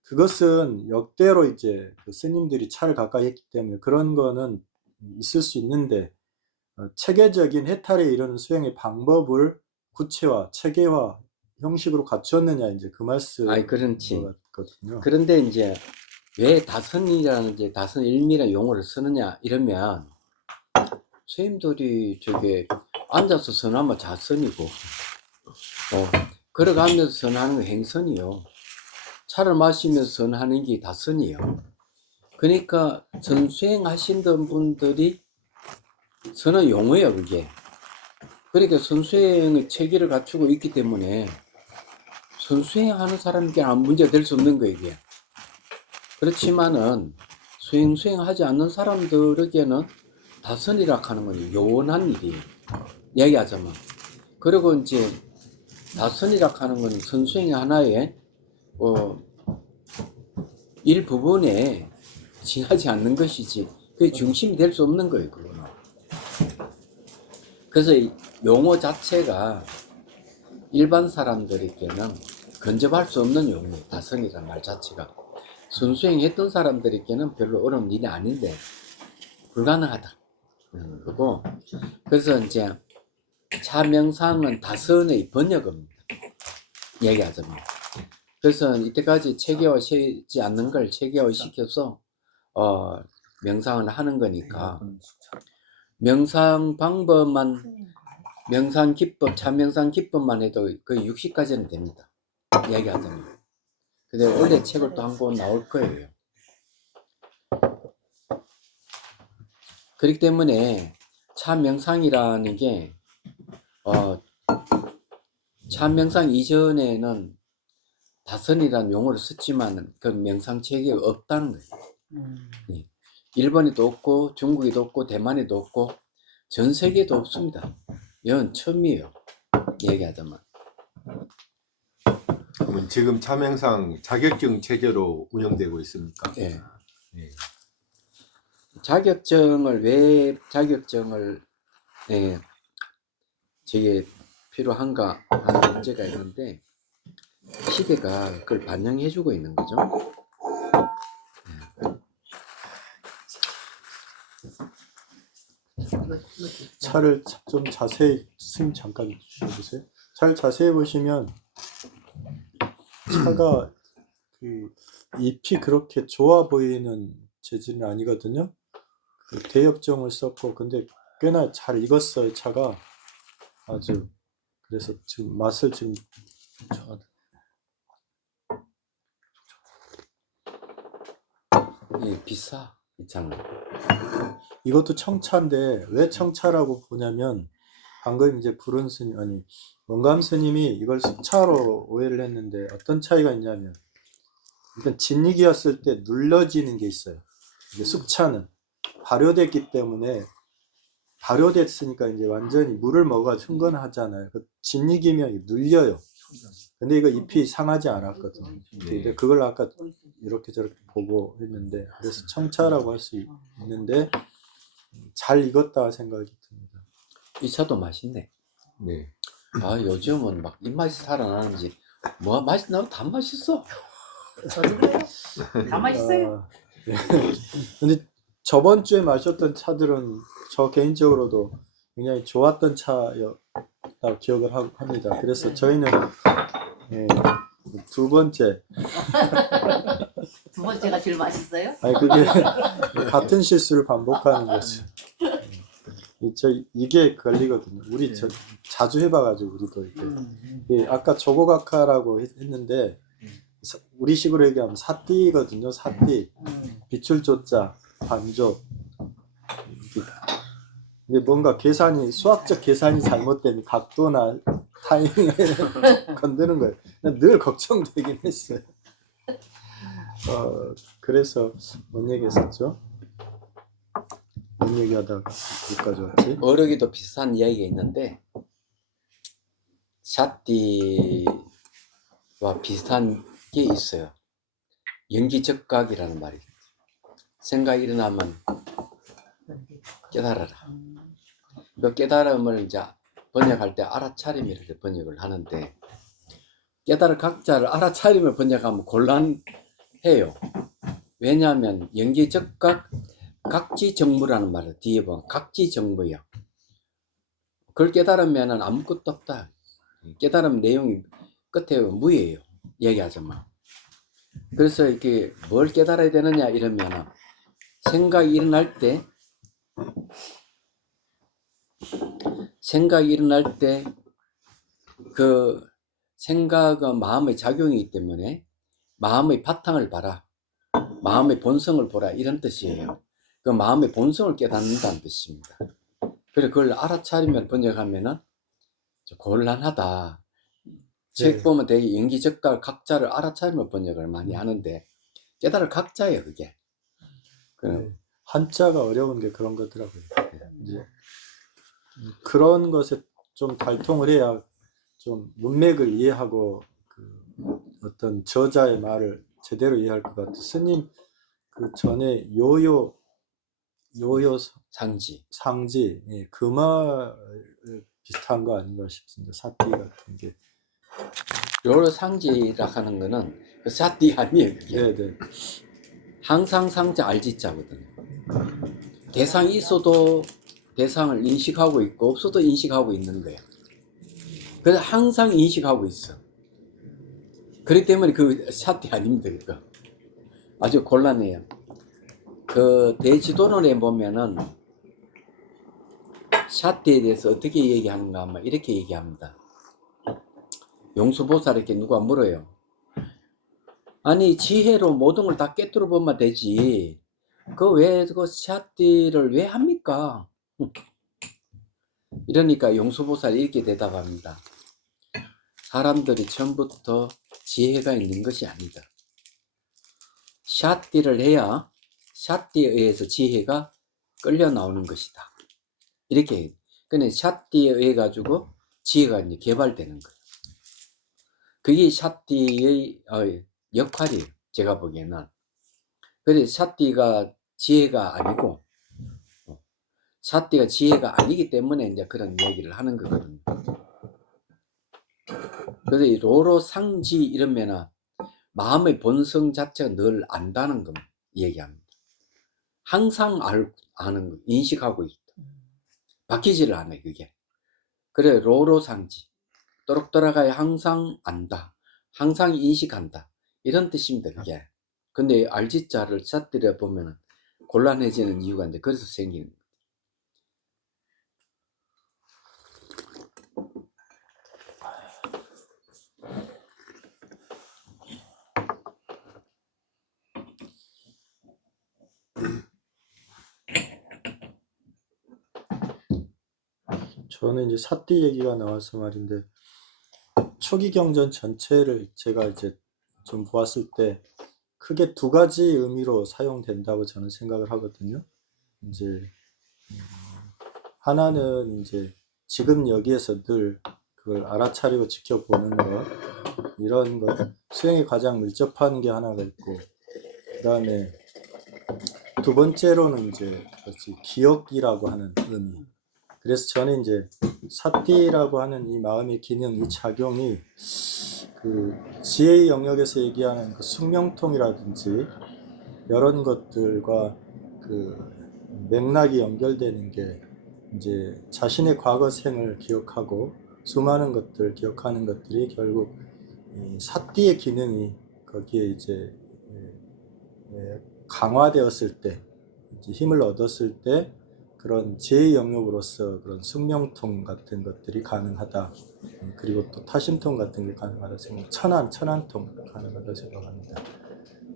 그것은 역대로 이제 그 스님들이 차를 가까이 했기 때문에 그런 거는 있을 수 있는데 체계적인 해탈에 이르는 수행의 방법을 구체화, 체계화 형식으로 갖췄느냐 이제 그 말씀 아이 그렇지. 같거든요. 그런데 이제 왜 다선이라는 이제 다선 일미라는 용어를 쓰느냐 이러면 선생님들이 저게 앉아서 선하면 자선이고 걸어가면서 선하는 건 행선이요. 차를 마시면서 선하는 게 다선이요. 그러니까 선수행하시던 분들이 선은 용어예요 그게. 그러니까 선수행의 체계를 갖추고 있기 때문에 선수행하는 사람에게는 아무 문제가 될 수 없는 거예요 이게. 그렇지만은 수행하지 않는 사람들에게는 다선이라 하는 건 요원한 일이에요. 얘기하자면. 그리고 이제 다선이라 하는 건 선수행의 하나의 일부분에 지나지 않는 것이지 그게 중심이 될 수 없는 거예요 그거는. 그래서 용어 자체가 일반 사람들에게는 근접할 수 없는 용어예요. 다선이라는 말 자체가. 선수행했던 사람들에게는 별로 어려운 일이 아닌데 불가능하다. 그리고 그래서 이제 차명상은 다선의 번역입니다. 얘기하자면. 그래서 이때까지 체계화시키지 않는 걸 체계화시켜서 명상을 하는 거니까 명상 방법만 명상 기법, 차명상 기법만 해도 거의 60가지는 됩니다. 얘기하자면. 근데 원래 책을 또 한 권 나올 거예요. 그렇기 때문에 차명상이라는 게 차명상 이전에는 다선이라는 용어를 썼지만 그 명상 체계가 없다는 거예요. 네. 일본에도 없고 중국에도 없고 대만에도 없고 전 세계에도 없습니다. 이건 처음이에요. 얘기하자면. 그럼 지금 차명상 자격증 체제로 운영되고 있습니까? 예. 네. 자격증을 왜 자격증을 저게 필요한가 하는 문제가 있는데 시대가 그걸 반영해주고 있는 거죠. 차를 좀 자세히 스님 잠깐 주셔보세요. 차를 자세히 보시면 차가 그 잎이 그렇게 좋아 보이는 재질은 아니거든요. 그 대엽종을 썼고 근데 꽤나 잘 익었어요 차가 아주. 그래서 지금 맛을 지금 비싸 있잖아. 이것도 청차인데 왜 청차라고 보냐면 방금 이제 부른 스님 아니 원감 스님이 이걸 숙차로 오해를 했는데 어떤 차이가 있냐면 일단 진익이었을 때 눌러지는 게 있어요. 이제 숙차는 발효됐기 때문에 발효됐으니까 이제 완전히 물을 먹어 흥건하잖아요. 그 진익이면 눌려요. 근데 이거 잎이 상하지 않았거든요. 근데 그걸 아까 이렇게 저렇게 보고 했는데 그래서 청차라고 할 수 있는데 잘 익었다 생각이 듭니다. 이 차도 맛있네. 네. 아 요즘은 막 입맛이 살아나는지 뭐 맛이 나고 다 맛있어. 저도 그래요. 다 맛있어요. 예. 근데 저번 주에 마셨던 차들은 저 개인적으로도 굉장히 좋았던 차였다고 기억을 합니다. 그래서 저희는 두 번째 두 번째가 제일 맛있어요? 아니 그게 같은 실수를 반복하는 거죠. 이게 걸리거든요. 우리 자주 해봐가지고 우리도 이렇게 아까 조고각하라고 했는데 우리 식으로 얘기하면 사띠거든요. 사띠 빛줄 조자 반조. 근데 뭔가 계산이 수학적 계산이 잘못되면 각도나 타이밍을 건드는 거예요. 늘 걱정되긴 했어요. 그래서 뭔 얘기했었죠? 뭔 얘기하다가 여기까지 왔지? 어록에도 비슷한 이야기가 있는데 샷띠와 비슷한 게 있어요. 연기적각이라는 말이. 생각이 일어나면 깨달아라. 그 깨달음을 이제 번역할 때 알아차림 이렇게 번역을 하는데, 깨달을 각자를 알아차림을 번역하면 곤란해요. 왜냐하면 연기적각 각지정무라는 말을 뒤에 보면 각지정무야. 그걸 깨달으면 아무것도 없다. 깨달음 내용이 끝에 무예요. 얘기하자면. 그래서 이렇게 뭘 깨달아야 되느냐 이러면 생각이 일어날 때 그 생각은 마음의 작용이기 때문에 마음의 바탕을 봐라. 마음의 본성을 보라. 이런 뜻이에요. 그 마음의 본성을 깨닫는다는 뜻입니다. 그래서 그걸 알아차리면 번역하면은 곤란하다. 책 보면 되게 연기적각 각자를 알아차리면 번역을 많이 하는데 깨달을 각자예요, 그게. 한자가 어려운 게 그런 거더라고요. 이제 그런 것에 좀 달통을 해야 좀 문맥을 이해하고 그 어떤 저자의 말을 제대로 이해할 것 같아요. 스님 그 전에 요요 상지. 상지 그 말 비슷한 거 아닌가 싶습니다. 사띠 같은 게. 요로 상지라 하는 거는 그 사띠 아니에요, 그게. 네네. 항상 상자 알지자거든요. 대상이 있어도 대상을 인식하고 있고 없어도 인식하고 있는 거야. 그래서 항상 인식하고 있어. 그렇기 때문에 그 사띠 아닙니다, 그거. 아주 곤란해요. 그 대지도론에 보면은 샷대에 대해서 어떻게 얘기하는가 하면 이렇게 얘기합니다. 용수보살에게 누가 물어요. 아니 지혜로 모든 걸 다 깨뜨려 보면 되지. 그 왜 그 샷대를 왜 합니까? 이러니까 용수보살이 이렇게 대답합니다. 사람들이 처음부터 지혜가 있는 것이 아니다. 샷띠를 해야 샷띠에 의해서 지혜가 끌려 나오는 것이다. 이렇게. 근데 샷띠에 의해 가지고 지혜가 이제 개발되는 거예요. 그게 샷띠의 역할이에요. 제가 보기에는. 그래서 샷띠가 지혜가 아니고 샷띠가 지혜가 아니기 때문에 이제 그런 얘기를 하는 거거든요. 그래서 이 로로 상지 이러면은 마음의 본성 자체가 늘 안다는 거 얘기합니다. 항상 아는 거, 인식하고 있다. 바뀌지를 않아요, 그게. 그래, 로로 상지. 또록또락하게 항상 안다. 항상 인식한다. 이런 뜻입니다, 그게. 근데 알지자를 샷들여 보면 곤란해지는 이유가 이제 그래서 생기는 거예요. 저는 이제 사띠 얘기가 나와서 말인데 초기 경전 전체를 제가 이제 좀 보았을 때 크게 두 가지 의미로 사용된다고 저는 생각을 하거든요. 이제 하나는 이제 지금 여기에서 늘 그걸 알아차리고 지켜보는 것, 이런 것 수행에 가장 밀접한 게 하나가 있고, 그 다음에 두 번째로는 이제 기억이라고 하는 의미. 그래서 저는 이제 사띠라고 하는 이 마음의 기능, 이 작용이 그 지혜의 영역에서 얘기하는 그 숙명통이라든지 이런 것들과 그 맥락이 연결되는 게 이제 자신의 과거 생을 기억하고 수많은 것들 기억하는 것들이 결국 이 사띠의 기능이 거기에 이제 강화되었을 때, 이제 힘을 얻었을 때 그런 지혜의 영역으로서 그런 숙명통 같은 것들이 가능하다. 그리고 또 타심통 같은 게 가능하다 생각. 천안통 가능하다 생각합니다.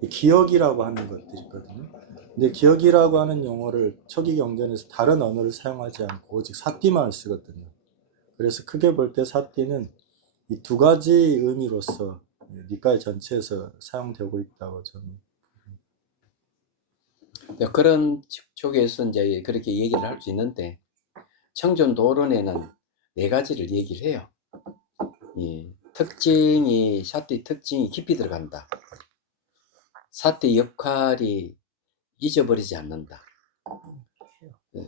기억이라고 하는 것들이 있거든요. 근데 기억이라고 하는 용어를 초기 경전에서 다른 언어를 사용하지 않고 오직 사띠만 쓰거든요. 그래서 크게 볼 때 사띠는 이 두 가지 의미로서 니까이 전체에서 사용되고 있다고 저는. 그런 쪽에서 이제 그렇게 얘기를 할 수 있는데, 청존도론에는 네 가지를 얘기를 해요. 이 특징이, 샷띠 특징이 깊이 들어간다. 샷띠 역할이 잊어버리지 않는다.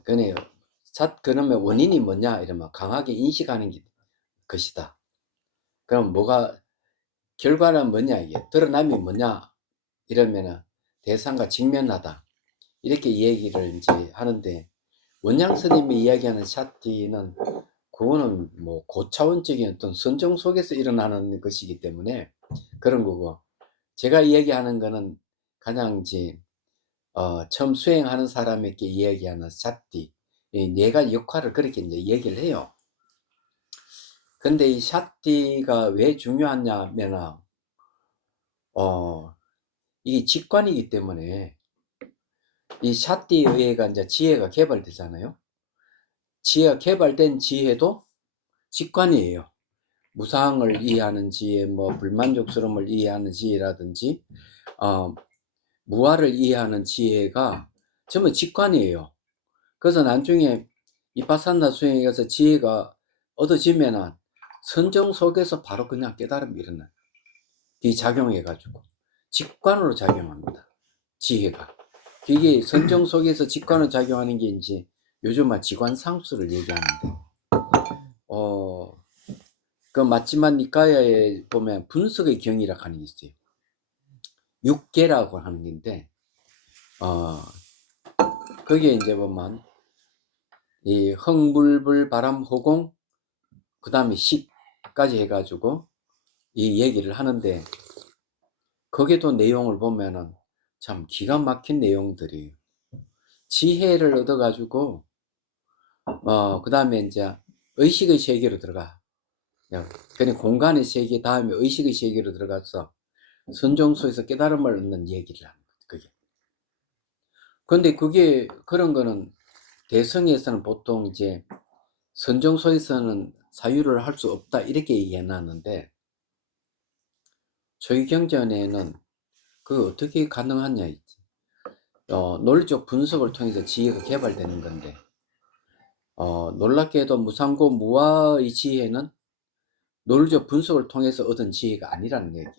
그네요. 그러면 원인이 뭐냐 이러면 강하게 인식하는 것이다. 그럼 뭐가 결과는 뭐냐, 이게 드러남이 뭐냐 이러면은 대상과 직면하다, 이렇게 얘기를 이제 하는데, 원양 스님이 이야기하는 샷띠는 그거는 뭐 고차원적인 어떤 선정 속에서 일어나는 것이기 때문에 그런 거고, 제가 이야기하는 거는 그냥 이제 처음 수행하는 사람에게 이야기하는 샷띠, 내가 역할을 그렇게 이제 얘기를 해요. 근데 이 샷띠가 왜 중요하냐면은 이게 직관이기 때문에, 이 샷띠에 의해가 이제 지혜가 개발되잖아요. 지혜가 개발된 지혜도 직관이에요. 무상을 이해하는 지혜, 뭐 불만족스러움을 이해하는 지혜라든지 무아를 이해하는 지혜가 전부 직관이에요. 그래서 나중에 이파사나 수행에 가서 지혜가 얻어지면은 선정 속에서 바로 그냥 깨달음이 일어나요. 이 작용해가지고 직관으로 작용합니다. 지혜가. 이게 선정 속에서 직관으로 작용하는 게 이제 요즘 지관상수를 얘기하는데, 그 마지막 니까야에 보면 분석의 경이라고 하는 게 있어요. 육계라고 하는 건데, 거기에 이제 보면 이 흥불불 바람 호공 그 다음에 식까지 해가지고 이 얘기를 하는데, 거기도 내용을 보면은 참 기가 막힌 내용들이에요. 지혜를 얻어가지고 그 다음에 이제 의식의 세계로 들어가. 그냥 공간의 세계 다음에 의식의 세계로 들어가서 선정소에서 깨달음을 얻는 얘기를 하는 거죠. 그게. 근데 그게 그런 거는 대성에서는 보통 이제 선정소에서는 사유를 할 수 없다 이렇게 얘기해놨는데, 초기경전에는 그게 어떻게 가능하냐 있지. 논리적 분석을 통해서 지혜가 개발되는 건데, 놀랍게도 무상고 무아의 지혜는 논리적 분석을 통해서 얻은 지혜가 아니라는 얘기예요.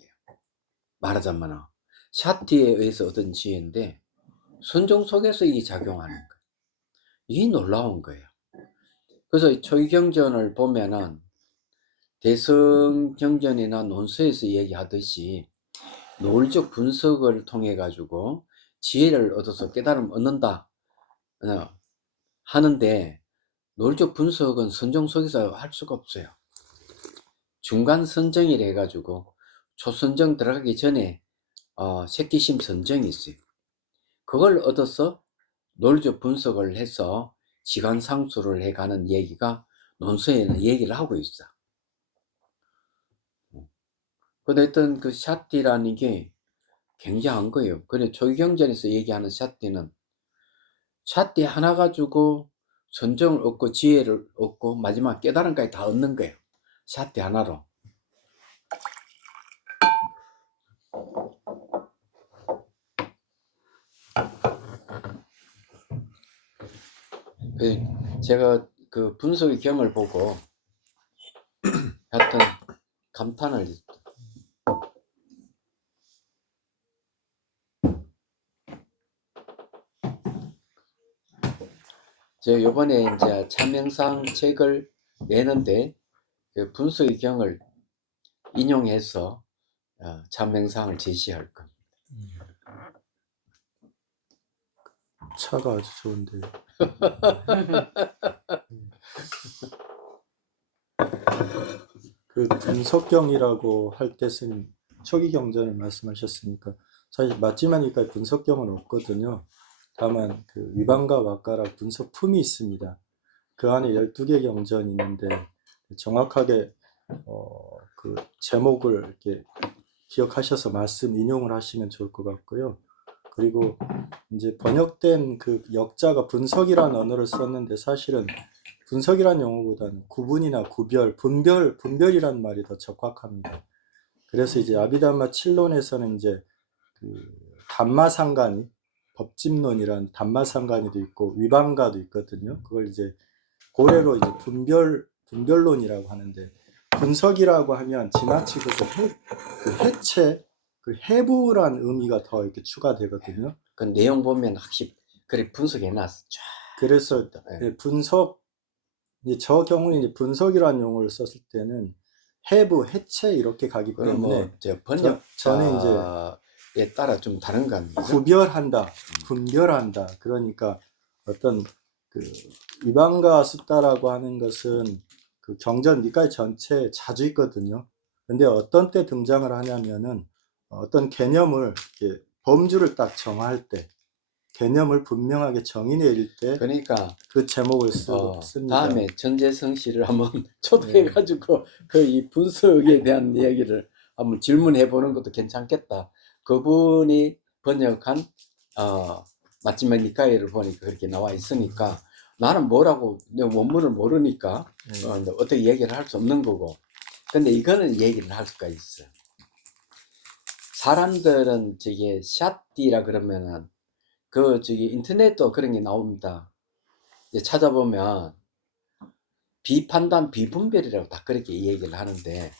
말하자면 샷티에 의해서 얻은 지혜인데 선정 속에서 이게 작용하는 거예요. 이게 놀라운 거예요. 그래서 초기경전을 보면은 대성경전이나 논서에서 얘기하듯이 논리적 분석을 통해 가지고 지혜를 얻어서 깨달음 얻는다 하는데, 논리적 분석은 선정 속에서 할 수가 없어요. 중간 선정이라 해가지고 초선정 들어가기 전에 새끼심 선정이 있어요. 그걸 얻어서 논리적 분석을 해서 시간상수를 해가는 얘기가 논서에는 얘기를 하고 있어. 근데 어떤 그 샷띠라는 게 굉장한 거예요. 그래 초기경전에서 얘기하는 샷띠는 샷띠 하나 가지고 선정을 얻고 지혜를 얻고 마지막 깨달음까지 다 얻는 거예요. 샷띠 하나로. 제가 그 분석의 경을 보고 하여튼 감탄을 했어요. 제가 요번에 이제 참명상 책을 내는데 그 분석의 경을 인용해서 참명상을 제시할 겁니다. 차가 아주 좋은데요. 그 분석경이라고 할 때 쓴 초기경전을 말씀하셨으니까 사실 맞지만니까 분석경은 없거든요. 다만 그 위반과 왁가락 분석품이 있습니다. 그 안에 12개 경전이 있는데 정확하게 그 제목을 이렇게 기억하셔서 말씀 인용을 하시면 좋을 것 같고요. 그리고 이제 번역된 그 역자가 분석이라는 언어를 썼는데 사실은 분석이란 용어보다는 구분이나 구별, 분별이란 말이 더 적확합니다. 그래서 이제 아비담마 7론에서는 이제 그 담마상간이 법집론이란 담마상간이도 있고 위반가도 있거든요. 그걸 이제 고래로 이제 분별론이라고 하는데, 분석이라고 하면 지나치게 그 해체, 그 해부란 의미가 더 이렇게 추가되거든요. 그 내용 보면 확실히 그래 분석해놨어. 쫙. 그래서 네. 분석, 이제 저 경우는 이제 분석이라는 용어를 썼을 때는 해부, 해체 이렇게 가기 그럼 때문에 뭐저 저는 번역자에 따라 좀 다른 거 아닙니까? 구별한다, 분별한다. 그러니까 어떤 그 위반과 숫다라고 하는 것은 그 경전 니까이 전체에 자주 있거든요. 근데 어떤 때 등장을 하냐면은 어떤 개념을 이렇게 범주를 딱 정할 때, 개념을 분명하게 정의 내릴 때 그러니까 그 제목을 씁니다. 다음에 전재성 씨를 한번 초대해가지고 그 이 분석에 대한 이야기를 한번 질문해 보는 것도 괜찮겠다. 그분이 번역한 마지막 니까이를 보니까 그렇게 나와 있으니까 나는 뭐라고 내 원문을 모르니까 어떻게 얘기를 할 수 없는 거고. 근데 이거는 얘기를 할 수가 있어. 사람들은 저게 샷디라 그러면은 그 저기 인터넷도 그런 게 나옵니다. 이제 찾아보면 비판단 비분별이라고 다 그렇게 얘기를 하는데,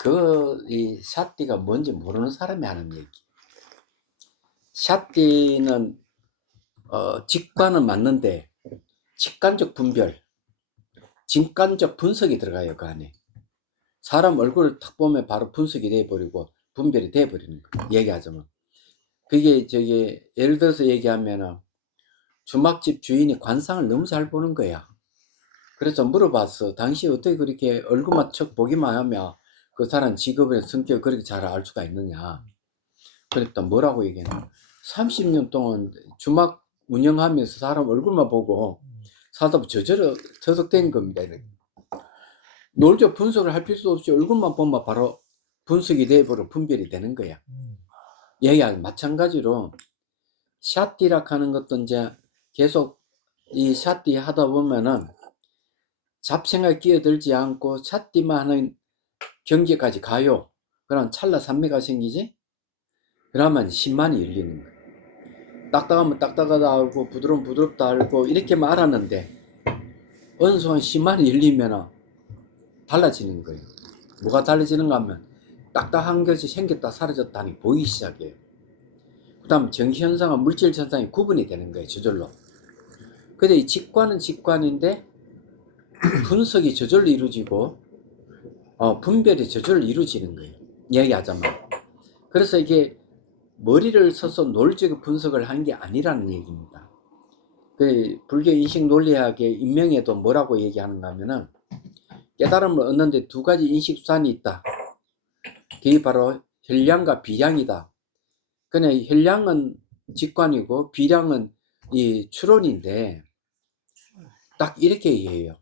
그 이 샷디가 뭔지 모르는 사람이 하는 얘기. 샷디는 직관은 맞는데 직관적 분별, 직관적 분석이 들어가요. 그 안에 사람 얼굴을 탁 보면 바로 분석이 돼버리고 분별이 돼버리는 거예요. 얘기하자면 그게 저기 예를 들어서 얘기하면은 주막집 주인이 관상을 너무 잘 보는 거야. 그래서 물어봤어. 당신 어떻게 그렇게 얼굴만 척 보기만 하면 그 사람 직업의 성격을 그렇게 잘 알 수가 있느냐. 그랬더니 뭐라고 얘기했나. 30년 동안 주막 운영하면서 사람 얼굴만 보고 사다 보면 저절로 터득된 겁니다. 놀죠. 분석을 할 필요도 없이 얼굴만 보면 바로 분석이 돼버려 분별이 되는 거야. 얘기하기 마찬가지로 샷디라 하는 것도 이제 계속 이 샷디 하다 보면은 잡생각 끼어들지 않고 샷디만 하는 경계까지 가요. 그럼 찰나 산매가 생기지? 그러면 신만이 열리는 거예요. 딱딱하면 딱딱하다 알고 부드러우면 부드럽다 알고 이렇게만 알았는데 어느 순간 신만이 열리면 달라지는 거예요. 뭐가 달라지는가 하면 딱딱한 것이 생겼다 사라졌다니 보이기 시작해요. 그 다음 정기현상과 물질현상이 구분이 되는 거예요. 저절로. 근데 이 직관은 직관인데 분석이 저절로 이루어지고 분별이 저절로 이루어지는 거예요. 이야기하자면. 그래서 이게 머리를 써서 논리적 분석을 한 게 아니라는 얘기입니다. 그 불교 인식 논리학의 인명에도 뭐라고 얘기하는가 하면은 깨달음을 얻는데 두 가지 인식수단이 있다. 그게 바로 혈량과 비량이다. 그냥 혈량은 직관이고 비량은 이 추론인데 딱 이렇게 얘기해요.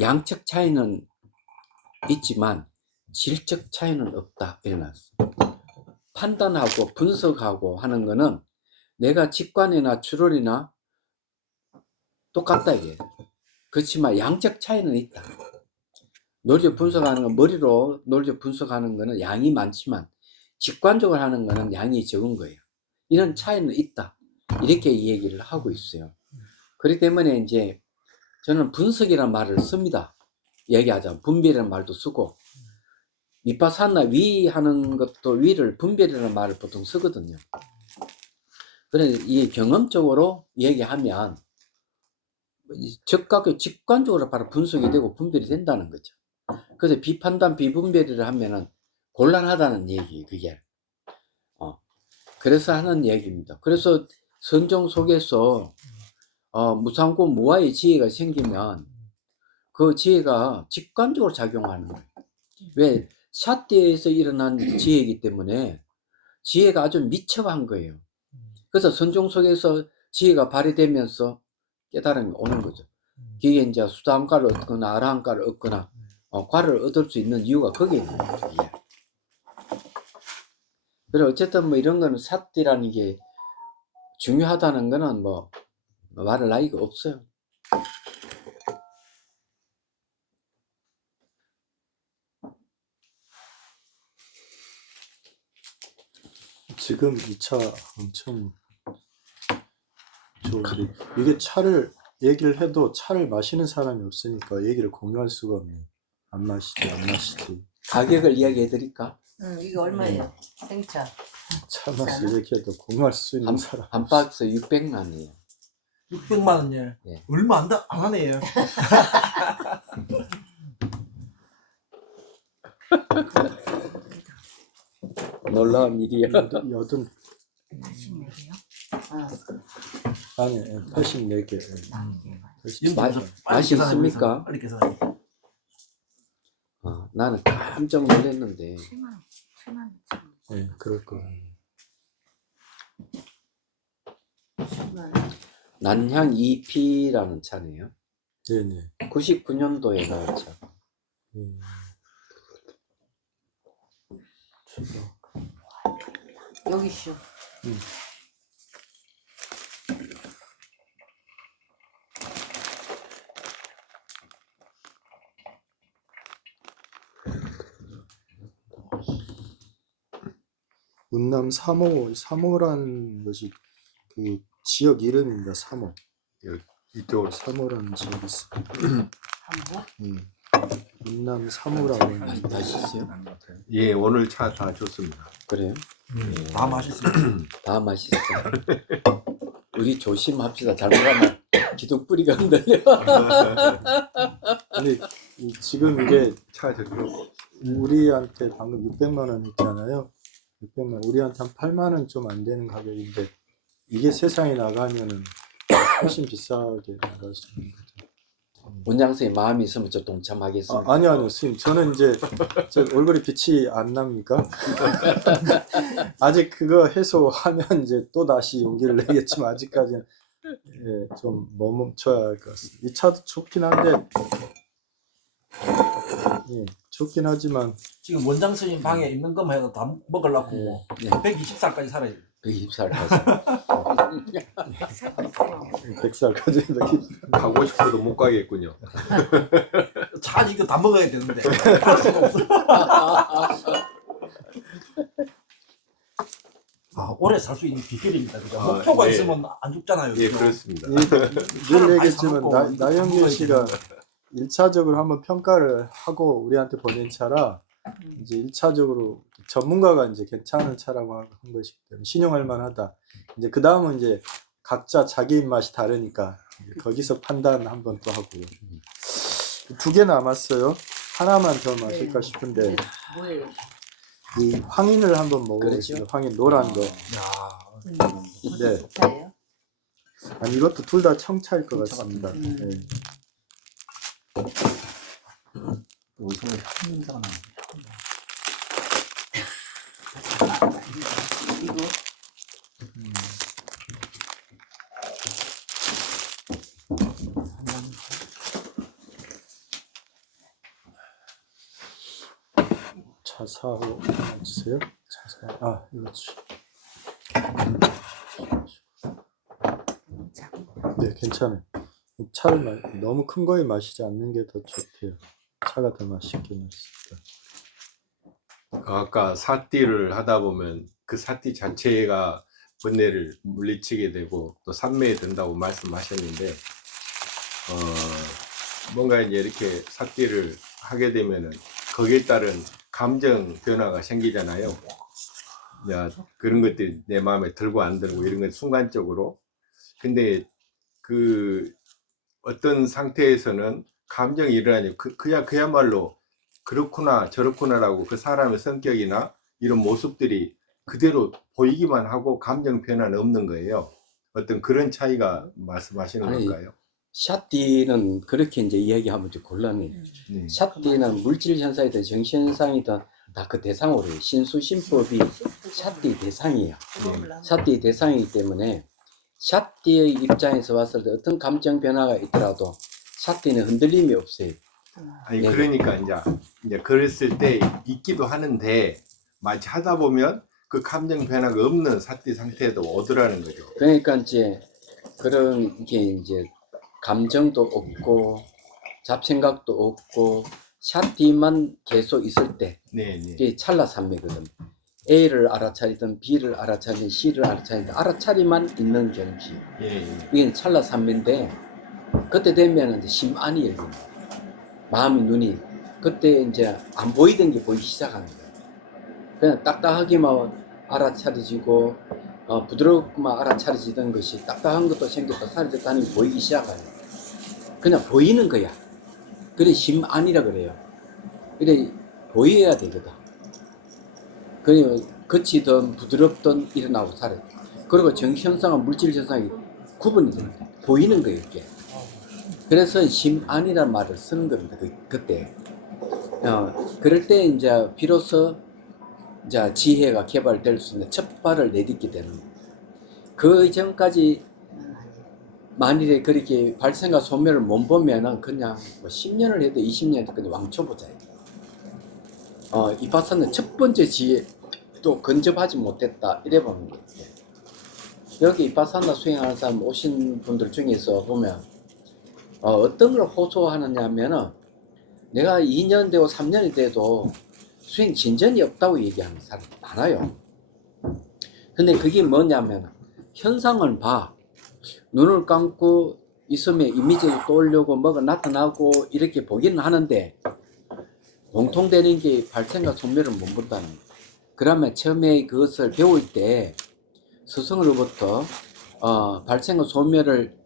양적 차이는 있지만 질적 차이는 없다. 이래놨어. 판단하고 분석하고 하는 거는 내가 직관이나 추론이나 똑같다 이게. 그렇지만 양적 차이는 있다. 논리적 분석하는 건 머리로 논리적 분석하는 거는 양이 많지만 직관적으로 하는 거는 양이 적은 거예요. 이런 차이는 있다. 이렇게 이 얘기를 하고 있어요. 그렇기 때문에 이제 저는 분석이라는 말을 씁니다. 얘기하자면 분별이라는 말도 쓰고 미파사나 위 하는 것도 위를 분별이라는 말을 보통 쓰거든요. 그래서 이 경험적으로 얘기하면 즉각 직관적으로 바로 분석이 되고 분별이 된다는 거죠. 그래서 비판단 비분별이를 하면은 곤란하다는 얘기 그게. 그래서 하는 얘기입니다. 그래서 선종 속에서 무상고 무아의 지혜가 생기면 그 지혜가 직관적으로 작용하는 거예요. 왜? 샷대에서 일어난 지혜이기 때문에 지혜가 아주 미처한 거예요. 그래서 선종 속에서 지혜가 발휘되면서 깨달음이 오는 거죠. 그게 이제 수다함가를 얻거나 아라함가를 얻거나 과를 얻을 수 있는 이유가 거기에 있는 거죠. 그래 어쨌든 뭐 이런 거는 샷디라는 게 중요하다는 거는 뭐 말할 나위가 없어요. 지금 이 차 엄청 좋은데 이게 차를 얘기를 해도 차를 마시는 사람이 없으니까 얘기를 공유할 수가 없네. 안 마시지 안 마시지. 가격을 이야기해 드릴까? 이게 얼마예요? 생차. 차 맛을 이렇게 해도 공유할 수 있는 사람. 한 박스 600만이에요. 600만 원이요. 예. 얼마 안 하네요. 놀라운 일이야. 여든 84개요? 아니 84개. 맛이 있습니까? 빨리 계산해. 나는 깜짝 놀랐는데 7만 네, 그럴 거. 난향 2P라는 차네요. 네네. 99년도에 나온 차. 여기 있어. 운남 3호라는 것이 그 지역 이름입니다. 3호. 이쪽으로 3호라는 지역이 있어. 한국? 운남 3호라고 하는 맛있어요? 예, 오늘 차 다 좋습니다. 그래요? 다 맛있어요. 다 맛있어. 우리 조심합시다. 잘못하면 기둥뿌리가 흔들려. 근데 지금 이게 차 좋고 우리한테 방금 600만 원 했잖아요. 600만 우리한테 한 8만 원 좀 안 되는 가격인데 이게 세상에 나가면은 훨씬 비싸게 나갈 수 있는 거죠. 원장선생님 마음이 있으면 저 동참하겠습니다. 아니요, 스님. 저는 이제 저 얼굴에 빛이 안 납니까? 아직 그거 해소하면 이제 또 다시 용기를 내겠지만 아직까지는 예, 좀 멈춰야 할 것 같습니다. 이 차도 좋긴 한데 예, 좋긴 하지만 지금 원장 스님 방에 있는 것만 해도 다 먹으려고 네. 120살까지 살아요. 120살까지. 100살까지 가고 싶어도 못 가겠군요. 차 이거 다 먹어야 되는데 할 수가 없어. 오래 살 수 있는 비결입니다. 그죠? 목표가 네. 있으면 안 죽잖아요. 예, 그죠? 그렇습니다. 늘 얘기했지만 많이 사 나영길 먹고 씨가 1차적으로 한번 평가를 하고 우리한테 보낸 차라 이제 1차적으로 전문가가 이제 괜찮은 차라고 한 것이기 때문에 신용할 만하다. 이제 그 다음은 이제 각자 자기 입맛이 다르니까 거기서 판단 한번 또 하고요. 2개 남았어요. 하나만 더 마실까 싶은데 뭐예요? 이 황인을 한번 먹어보겠습니다. 황인 노란 거. 야, 네. 차예요? 아니 이것도 둘 다 청차일 것 같습니다. 네. 어디서 향 냄새가 나는 이거 차사호 주세요. 차사 이거지. 네, 괜찮아요. 차를 너무 큰 거에 마시지 않는 게 더 좋대요. 차가 더 맛있게 마시니까. 아까 사띠를 하다 보면 그 사띠 자체가 번뇌를 물리치게 되고 또 산매에 든다고 말씀하셨는데 뭔가 이제 이렇게 사띠를 하게 되면은 거기에 따른 감정 변화가 생기잖아요. 야, 그런 것들이 내 마음에 들고 안 들고 이런 건 순간적으로. 근데 그 어떤 상태에서는 감정이 일어나니 그야말로 그렇구나 저렇구나라고 그 사람의 성격이나 이런 모습들이 그대로 보이기만 하고 감정 변화는 없는 거예요. 어떤 그런 차이가 말씀하시는 아니, 건가요? 샷띠는 그렇게 이제 이야기하면 좀 곤란해요. 샷띠는 물질 현상이든 정신 현상이든 다 그 대상으로 해요. 신수신법이 샷띠 대상이에요. 샷띠 대상이기 때문에 샷띠의 입장에서 봤을 때 어떤 감정 변화가 있더라도 샷띠는 흔들림이 없어요. 아니 네. 그러니까 이제 그랬을 때 있기도 하는데 마치 하다 보면 그 감정 변화가 없는 사띠 상태에도 오더라는 거죠. 그러니까 이제 그런 게 이제 감정도 없고 잡생각도 없고 샷띠만 계속 있을 때 네네. 이게 찰나산매거든. A를 알아차리든 B를 알아차리든 C를 알아차리든 알아차리만 있는 경지. 예, 예. 이게 찰나삼매인데 그때 되면 이제 심안이 열립니다. 마음이 눈이 그때 이제 안 보이던 게 보이기 시작하는 거예요. 그냥 딱딱하기만 알아차려지고 부드럽게만 알아차려지던 것이 딱딱한 것도 생겼다 사라졌다 하는 게 보이기 시작하요. 그냥 보이는 거야. 그래 심안이라 그래요. 그래 보여야 되거든. 그래 거치든 부드럽든 일어나고 사라져. 그리고 정현상과 물질 현상이 구분이 됩니다. 보이는 거예요 이게. 그래서 심안이라는 말을 쓰는 겁니다. 그때. 그럴 때 이제 비로소 이제 지혜가 개발될 수 있는 첫 발을 내딛게 되는 거예요. 그 이전까지 만일에 그렇게 발생과 소멸을 못 보면은 그냥 뭐 10년을 해도 20년 해도 그냥 왕초보자예요. 이파사는 첫 번째 지혜 또 근접하지 못했다 이래 보는 거예요. 여기 이파사나 수행하는 사람 오신 분들 중에서 보면 어떤 걸 호소하느냐면은 내가 2년 되고 3년이 돼도 수행 진전이 없다고 얘기하는 사람이 많아요. 근데 그게 뭐냐면 현상을 봐. 눈을 감고 있으면 이미지를 떠오르고 뭐가 나타나고 이렇게 보기는 하는데 공통되는 게 발생과 소멸을 못 본다는 거예요. 그러면 처음에 그것을 배울 때 스승으로부터 발생과 소멸을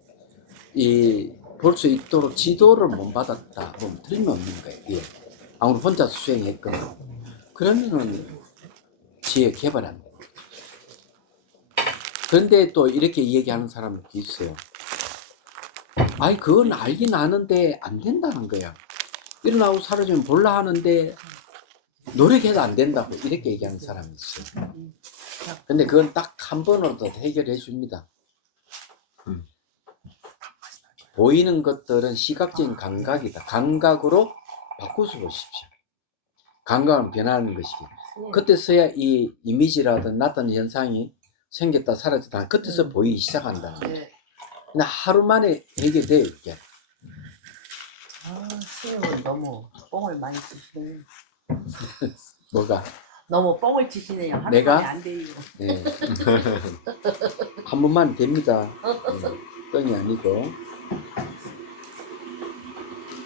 볼 수 있도록 지도를 못 받았다. 보면 틀림없는 거예요. 예. 아무리 혼자 수행했거나 그러면은 지혜 개발 안 돼. 그런데 또 이렇게 얘기하는 사람도 있어요. 아이 그건 알긴 아는데 안 된다는 거야. 일어나고 사라지면 몰라 하는데 노력해도 안 된다고 이렇게 얘기하는 사람이 있어요. 근데 그건 딱 한 번으로도 해결해 줍니다. 보이는 것들은 시각적인 감각이다. 감각으로 바꾸어 보십시오. 감각은 변하는 것이기. 그때서야 이 이미지라든 나타나는 현상이 생겼다 사라졌다. 그때서 보이기 시작한다는 거죠. 근데 하루 만에 해결돼요 이게. 스님은 너무 뻥을 많이 치시네요. 뭐가? 너무 뻥을 치시네요. 하루 내가? 만에 안 돼요. 네. 한 번만 됩니다. 뻥이 아니고.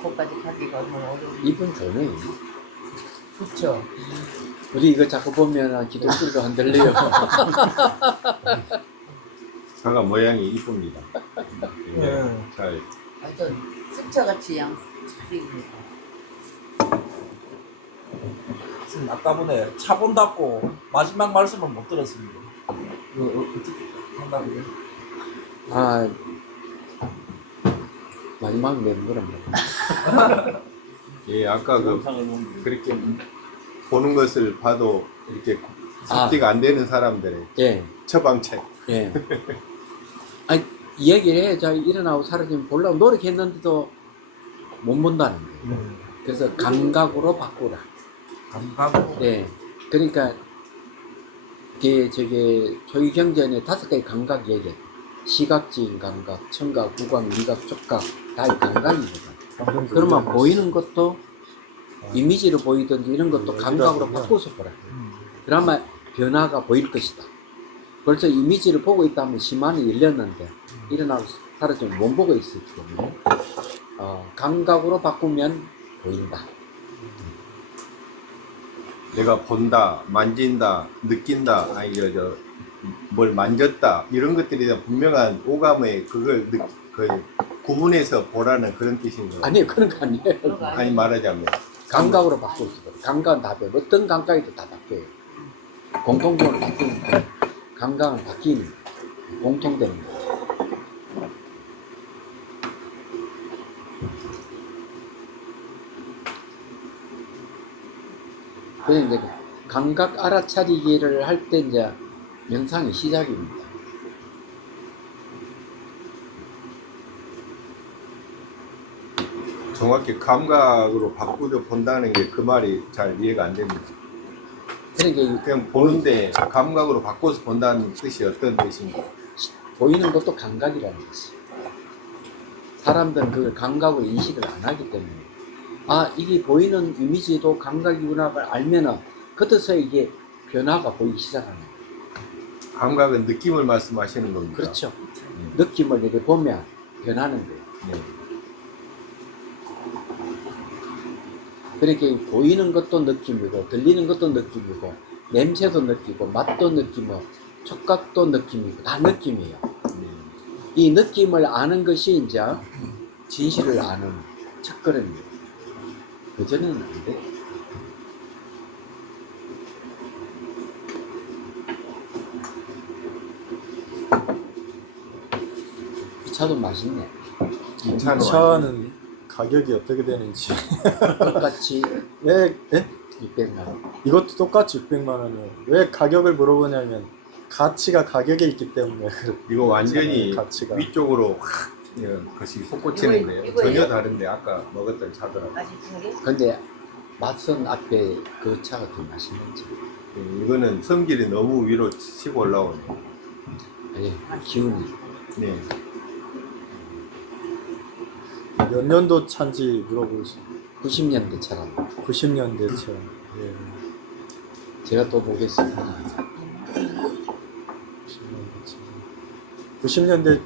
거기까지 가기가 얼마나 어려운데. 이분 전에 그렇죠. 우리 이거 자꾸 보면 기독교도 흔들려요. 사과 모양이 이쁩니다. 예. 잘 완전 쑥자같이 양 차리입니다. 선생님, 아까 전에 차본 닫고 마지막 말씀을 못 들었습니다. 어떻게 한다는 게? 아 마지막 내는 거란 말이야. 예, 아까 그렇게 보는 것을 봐도 이렇게 섭취가 안 되는 사람들의 예, 처방책. 예. 아니 이야기를 해. 자 일어나고 사라지면 보려고 노력했는데도 못 본다는 거예요. 그래서 감각으로 바꾸라. 감각으로. 네. 그러니까 저게 조기 경전에 5가지 감각 얘기해. 시각적인 감각, 청각, 구각, 미각, 촉각 다 이 감각이거든. 그러면 보이는 것도 이미지로 보이든지 이런 것도 감각으로 바꿔서 보라. 그러면 변화가 보일 것이다. 벌써 이미지를 보고 있다면 심안이 열렸는데 일어나고 사라지면 못 보고 있기 때문에 감각으로 바꾸면 보인다. 내가 본다, 만진다, 느낀다, 아니 뭘 만졌다 이런 것들에 대한 분명한 오감의 그걸 구분해서 보라는 그런 뜻인 거예요. 아니요, 그런 거 아니에요. 그런 거 아니 아니에요. 말하자면 감각으로 바꿀 수 있어요. 감각은 다 바뀌어요. 어떤 감각이도 다 바뀌어요. 공통적으로 바뀌니까 감각은 바뀌는 공통되는 거예요. 그래서 이제 감각 알아차리기를 할 때 이제 명상이 시작입니다. 정확히 감각으로 바꾸려 본다는 게 그 말이 잘 이해가 안 됩니다. 그러니까 그냥 보는데 감각으로 바꿔서 본다는 뜻이 어떤 뜻인가? 보이는 것도 감각이라는 것이. 사람들은 그걸 감각으로 인식을 안 하기 때문에 이게 보이는 이미지도 감각이구나 알면은 그때서 이게 변화가 보이기 시작하는 거예요. 감각은 느낌을 말씀하시는 겁니다. 그렇죠. 느낌을 이렇게 보면 변하는 거예요. 네. 그렇게 보이는 것도 느낌이고 들리는 것도 느낌이고 냄새도 느끼고 맛도 느끼고 촉각도 느낌이고 다 느낌이에요. 이 느낌을 아는 것이 이제 진실을 아는 첫걸음이에요. 그전에는 안 돼. 이 차도 맛있네. 이 이 차는 차는 가격이 어떻게 되는지. 똑같이 왜, 예? 600만 원. 이것도 똑같이 600만 원이에요. 왜 가격을 물어보냐면 가치가 가격에 있기 때문에. 이거 완전히 가치가. 위쪽으로 확 것이 솟구치는 거예요. 이거예요? 전혀 다른데 아까 먹었던 차더라고요. 맛있는 게? 근데 맛은 앞에 그 차가 더 맛있는지. 이거는 성질이 너무 위로 치고 올라오네요. 아니, 기운이. 네. 몇 년도 차인지 물어보시. 90년대 차라. 90년대 차. 예. 제가 또 보겠습니다. 90년대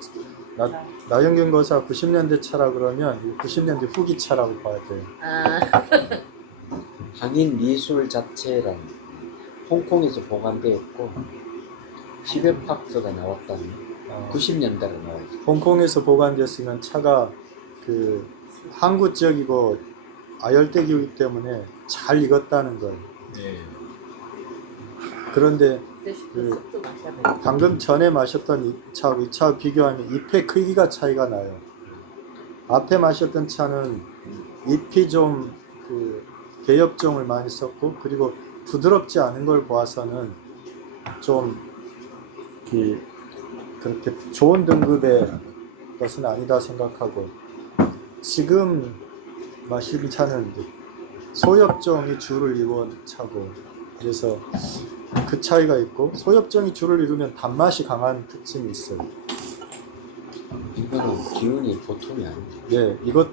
나영균 거사 90년대 차라 그러면 90년대 후기 차라고 봐야 돼요. 아, 한인 미술 자체랑 홍콩에서 보관되었고 10여 박스가 나왔다는 90년대로 나왔죠. 홍콩에서 보관됐으면 차가 그 항구 지역이고 아열대기이기 때문에 잘 익었다는 거예요. 네. 그런데 그 쑥도 마셔봐요. 방금 전에 마셨던 이 차하고 이 차와 비교하면 잎의 크기가 차이가 나요. 앞에 마셨던 차는 잎이 좀 그 개엽종을 많이 썼고 그리고 부드럽지 않은 걸 보아서는 좀 그렇게 좋은 등급의 것은 아니다 생각하고 지금 마시는 차는 소엽종이 주를 이루는 차고 그래서 그 차이가 있고 소엽종이 주를 이루면 단맛이 강한 특징이 있어요. 이거는 기운이 보통이 아니에요. 예, 이것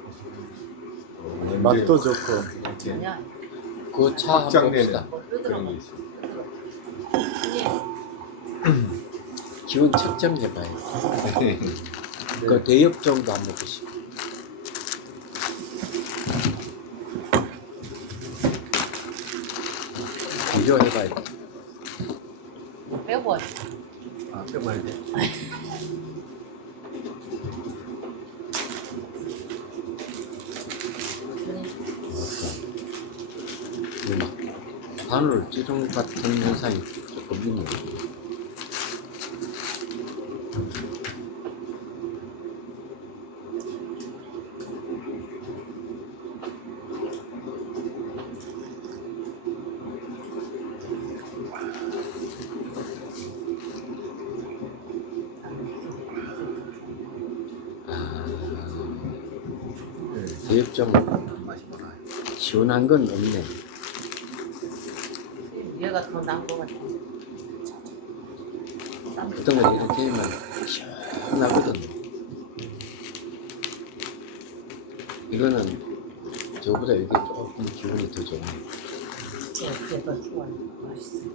맛도 좋고 이렇게 그냥 그 차 한번 확장되는 봅시다. 뭐 뜯으러 그런 게 먹 있어요. 기운 측정해봐요. 네. 그 대엽종도 한번 보시고. 비교해봐야 돼. 빼고 왔어. 아, 빼봐야 돼. 바늘 찌종 같은 현상이 조금 있네요. 대엽종 마시거나. 시원한 건 없네. 얘가 더 나은 것 같아. 어떤 건 이렇게 하면 시원하거든요. 이거는 저보다 이게 조금 기분이 더 좋네. 그게 더 좋아. 맛있어.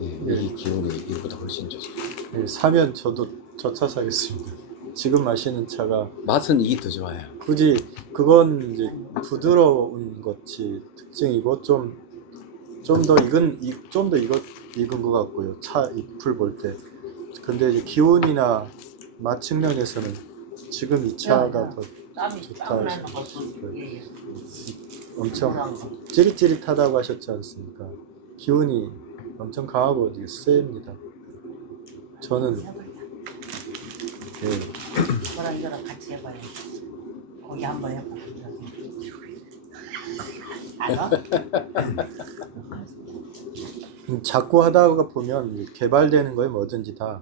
예, 이 기운이 이거보다 훨씬 좋죠. 예, 사면 저도 저 차 사겠습니다. 지금 마시는 차가 맛은 이게 더 좋아요. 굳이 그건 이제 부드러운 것이 특징이고 좀 더 익은 것 같고요. 차 잎을 볼 때. 근데 이제 기온이나 맛 측면에서는 지금 이 차가 더 땀이 좋다 땀 나는 거 하셨어요. 예. 엄청 찌릿찌릿하다고 하셨지 않습니까? 기운이 엄청 강하고 되게 셉니다. 저는 예, 저랑 이거랑 같이 해봐요. 거기 한번 해봐. 알아? 자꾸 하다가 보면 개발되는 거에 뭐든지 다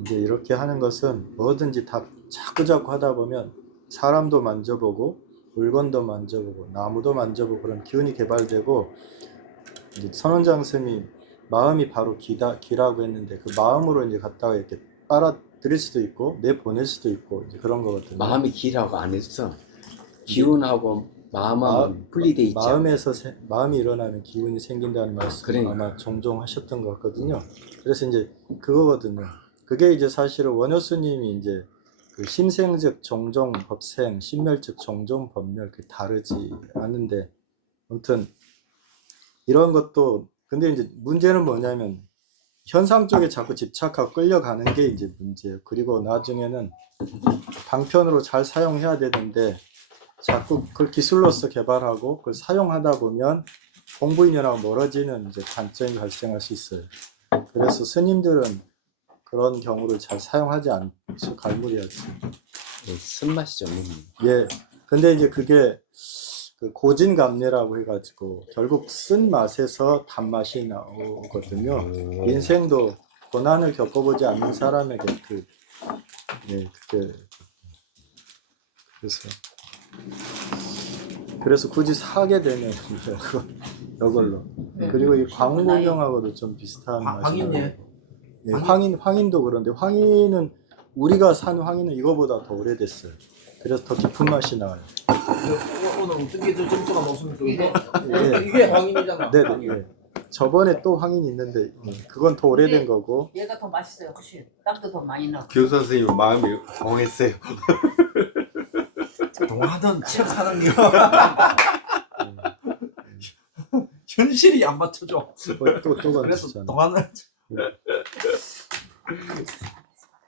이제 이렇게 하는 것은 뭐든지 다 자꾸 하다 보면 사람도 만져보고 물건도 만져보고 나무도 만져보고 그런 기운이 개발되고 이제 선원장 스님이 마음이 바로 기라고 했는데 그 마음으로 이제 갖다가 이렇게 빨아들일 수도 있고 내보낼 수도 있고 이제 그런 거거든요. 마음이 기라고 안 했어. 기운하고 마음은 분리돼 있죠. 마음이 일어나면 기운이 생긴다는 말씀 그러니까. 아마 종종 하셨던 것 같거든요. 그래서 이제 그거거든요. 그게 이제 사실은 원효 스님이 이제 그 심생즉 종종 법생, 심멸즉 종종 법멸 그 다르지 않은데 아무튼 이런 것도 근데 이제 문제는 뭐냐면 현상 쪽에 자꾸 집착하고 끌려가는 게 이제 문제예요. 그리고 나중에는 방편으로 잘 사용해야 되는데 자꾸 그걸 기술로서 개발하고 그걸 사용하다 보면 공부인연하고 멀어지는 이제 단점이 발생할 수 있어요. 그래서 스님들은 그런 경우를 잘 사용하지 않죠. 갈무리하지. 예, 쓴맛이 좀 있는. 예. 근데 이제 그게 그 고진감래라고 해가지고 결국 쓴 맛에서 단맛이 나오거든요. 인생도 고난을 겪어보지 않는 사람에게 그게 그래서 굳이 사게 되면 이걸로. 그리고 이 광우공경하고도 좀 비슷한 맛이 황인예. 나요. 예, 황인도 그런데 황인은 우리가 산 황인은 이거보다 더 오래됐어요. 그래서 더 깊은 맛이 나와요. 오늘 어떤 게 더 점수가 높습니까? 예. 이게 황인이잖아. 네네. 예. 저번에 또 황인 있는데 그건 더 오래된 거고. 얘가 더 맛있어요. 훨씬 땅도 더 많이 나. 교사 선생님 마음이 동했어요. 동하던 척하는 거 현실이 안 맞춰져. 또 그래서 건드리잖아. 동하는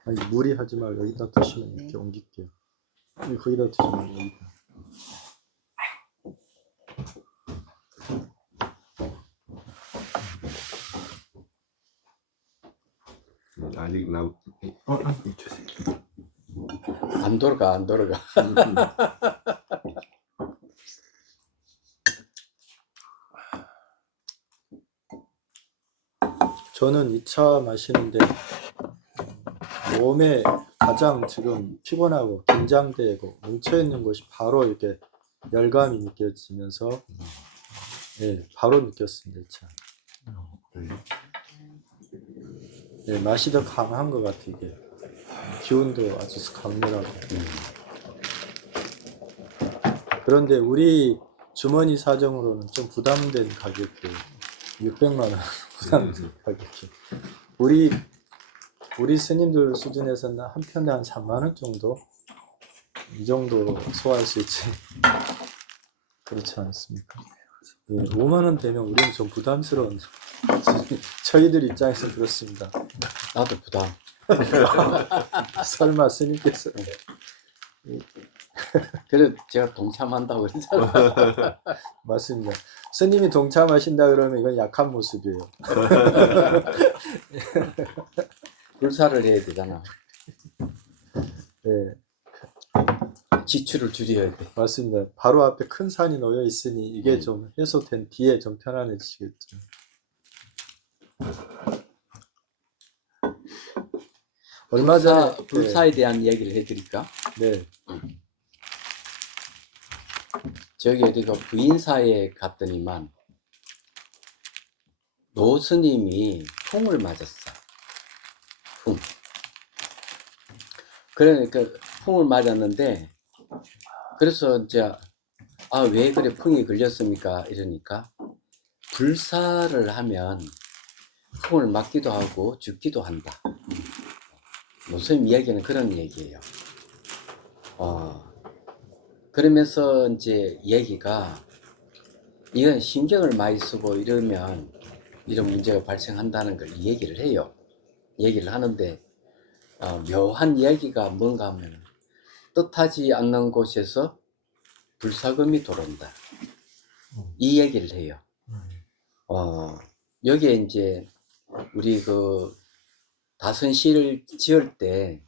아니 무리하지 말고 여기다 두시면 이렇게 옮길게요. 거기다 두시면 여기다. 아직 남. 안 돌아가. 저는 이 차 마시는데 몸에 가장 지금 피곤하고 긴장되고 뭉쳐있는 곳이 바로 이렇게 열감이 느껴지면서 예, 바로 느꼈습니다. 이 차. 예, 맛이 더 강한 것 같아 이게. 기운도 아주 강렬하고. 그런데 우리 주머니 사정으로는 좀 부담된 가격이에요. 600만 원 부담된 가격이. 우리 스님들 수준에서는 한 편에 한 3만 원 정도? 이 정도 소화할 수 있지. 그렇지 않습니까? 예, 5만 원 되면 우리는 좀 부담스러운 저희들 입장에서 그렇습니다. 나도 부담. 설마 스님께서 그래 제가 동참한다고 그랬잖아. 맞습니다. 스님이 동참하신다 그러면 이건 약한 모습이에요. 불사를 해야 되잖아. 네, 지출을 줄여야 돼. 맞습니다. 바로 앞에 큰 산이 놓여 있으니 이게 좀 해소된 뒤에 좀 편안해지겠죠. 얼마 전에 불사에 대한 이야기를 해드릴까? 네, 저기 어디가 부인사에 갔더니만 노스님이 풍을 맞았어. 풍. 그러니까 풍을 맞았는데 그래서 이제 왜 그래 풍이 걸렸습니까? 이러니까 불사를 하면 풍을 맞기도 하고 죽기도 한다. 노스님 이야기는 그런 얘기예요. 그러면서 이제 얘기가 이건 신경을 많이 쓰고 이러면 이런 문제가 발생한다는 걸 얘기를 해요. 얘기를 하는데 묘한 이야기가 뭔가 하면 뜻하지 않는 곳에서 불사금이 들어온다. 이 얘기를 해요. 여기에 이제 우리 그 다선실을 지을 때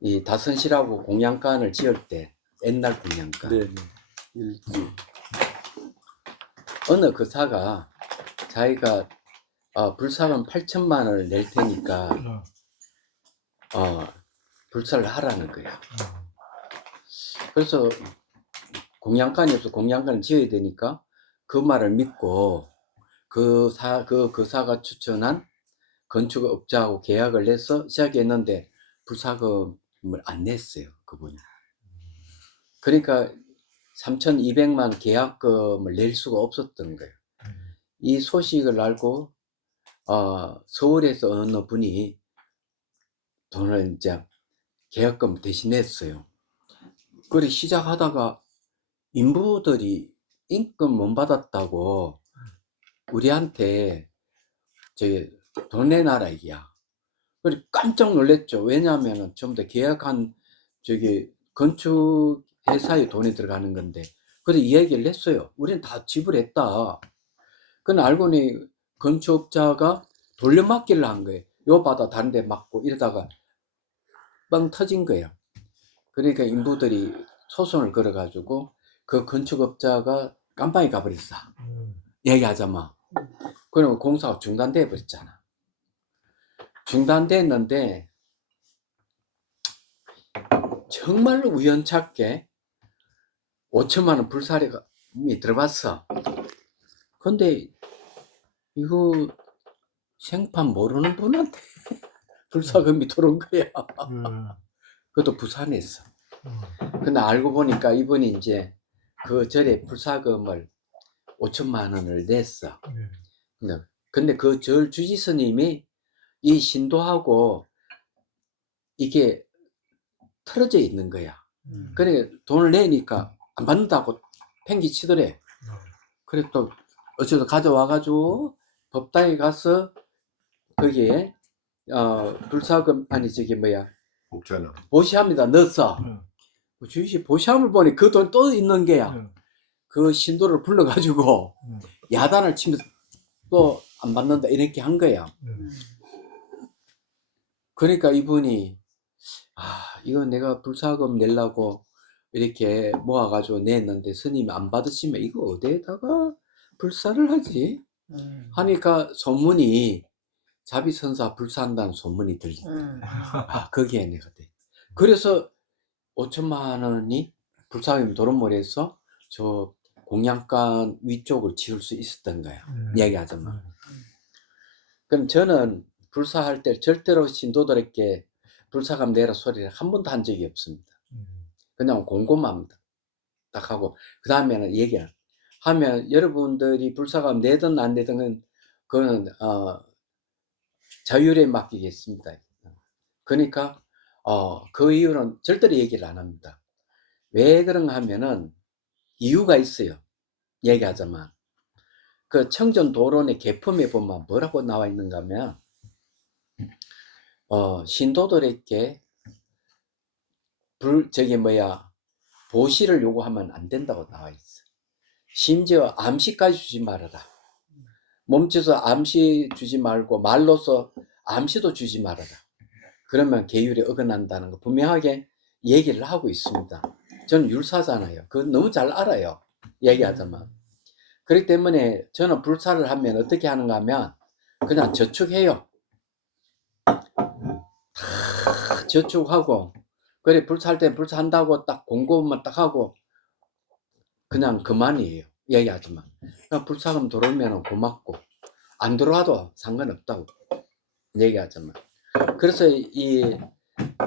이 다선실하고 공양간을 지을 때 옛날 공양간 네, 어느 그사가 자기가 불사금 8천만 원을 낼 테니까 불사를 하라는 거야. 그래서 공양간이 없어 공양간을 지어야 되니까 그 말을 믿고 그사가 추천한 건축업자하고 계약을 해서 시작했는데 불사금을 안 냈어요, 그분이. 그러니까 3,200만 계약금을 낼 수가 없었던 거예요. 이 소식을 알고 서울에서 어느 분이 돈을 이제 계약금 대신했어요. 그래 시작하다가 인부들이 임금 못 받았다고 우리한테 저기 돈 내놔라 이게야. 그래 깜짝 놀랐죠. 왜냐하면 전부 다 계약한 저기 건축 회사에 돈이 들어가는 건데. 그래 이야기를 했어요. 우리는 다 지불했다. 그건 알고니 건축업자가 돌려막기를 한 거예요. 요 받아 다른 데 맡고 이러다가 빵 터진 거예요. 그러니까 인부들이 소송을 걸어가지고 그 건축업자가 깜빵에 가버렸어. 얘기하자마. 그러면 공사가 중단돼 버렸잖아. 중단됐는데 정말로 우연찮게 5천만 원 불사료이 들어갔어. 근데 이거 생판 모르는 분한테 불사금이 들어온 거야. 그것도 부산에서. 근데 알고 보니까 이분이 이제 그 절에 불사금을 5천만 원을 냈어. 근데 그 절 주지스님이 이 신도하고 이게 틀어져 있는 거야. 그러니까 돈을 내니까 안 받는다고 팽개치더래. 그래 또 어쩌다 가져와가지고 법당에 가서 거기에 불사금 아니 저기 뭐야 목차는 보시함에다 넣었어. 그 주인이 보시함을 보니 그 돈 또 있는 게야. 그 신도를 불러가지고 야단을 치면서 또 안 받는다 이렇게 한 거야. 그러니까 이분이 이거 내가 불사금 내려고 이렇게 모아가지고 냈는데 스님이 안 받으시면 이거 어디에다가 불사를 하지? 하니까 소문이 자비선사 불사한다는 소문이 들리. 거기에 내가 돼. 그래서 5천만 원이 불사금 도론몰이에서 저 공양간 위쪽을 지을 수 있었던 거야. 이야기하자면. 그럼 저는 불사할 때 절대로 신도들에게 불사금 내라 소리를 한 번도 한 적이 없습니다. 그냥 곰곰합니다. 딱 하고 그 다음에는 얘기를 하면 여러분들이 불사금 내든 안 내든 그거는 자율에 맡기겠습니다. 그러니까 그 이유는 절대로 얘기를 안 합니다. 왜 그런가 하면은 이유가 있어요. 얘기하자면 그 청전도론의 계품에 보면 뭐라고 나와 있는가 하면 신도들에게 보시를 요구하면 안 된다고 나와 있어. 심지어 암시까지 주지 말아라. 몸짓서 암시 주지 말고 말로서 암시도 주지 말아라. 그러면 계율에 어긋난다는 거 분명하게 얘기를 하고 있습니다. 저는 율사잖아요. 그건 너무 잘 알아요. 얘기하자면. 그렇기 때문에 저는 불사를 하면 어떻게 하는가 하면 그냥 저축해요. 다 저축하고 그래 불사할 때 불사한다고 딱 공고만 딱 하고 그냥 그만이에요. 얘기하지만 불사금 들어오면 고맙고 안 들어와도 상관없다고 얘기하지만 그래서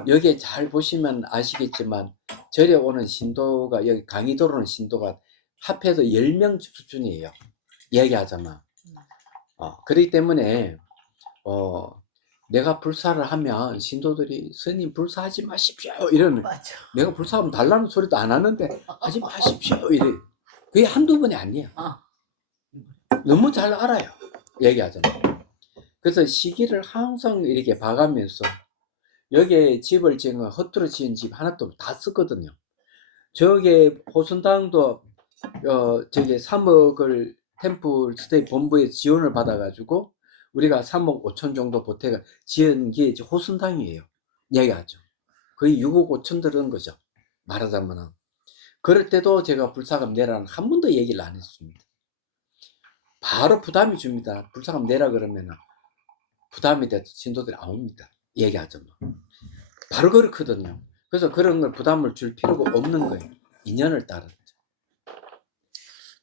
여기에 잘 보시면 아시겠지만 절에 오는 신도가 여기 강의도로 오는 신도가 합해서 10명 수준이에요. 얘기하자면 그렇기 때문에 내가 불사를 하면 신도들이 스님 불사하지 마십시오 이러는. 맞아. 내가 불사하면 달라는 소리도 안 하는데 하지 마십시오 이래. 그게 한두 번이 아니야. 너무 잘 알아요. 얘기하자면. 그래서 시기를 항상 이렇게 봐가면서 여기에 집을 지은 건 허투루 지은 집 하나도 다 썼거든요. 저기 호선당도 저기 3억을 템플 스테이 본부에 지원을 받아가지고 우리가 3억 5천 정도 보태가 지은 게 이제 호선당이에요. 얘기하죠. 거의 6억 5천 들은 거죠. 말하자면. 그럴 때도 제가 불사금 내라는 한 번도 얘기를 안 했습니다. 바로 부담이 줍니다. 불사금 내라 그러면 부담이 돼서 신도들이 안 옵니다. 얘기하자면. 바로 그렇거든요. 그래서 그런 걸 부담을 줄 필요가 없는 거예요. 인연을 따르죠.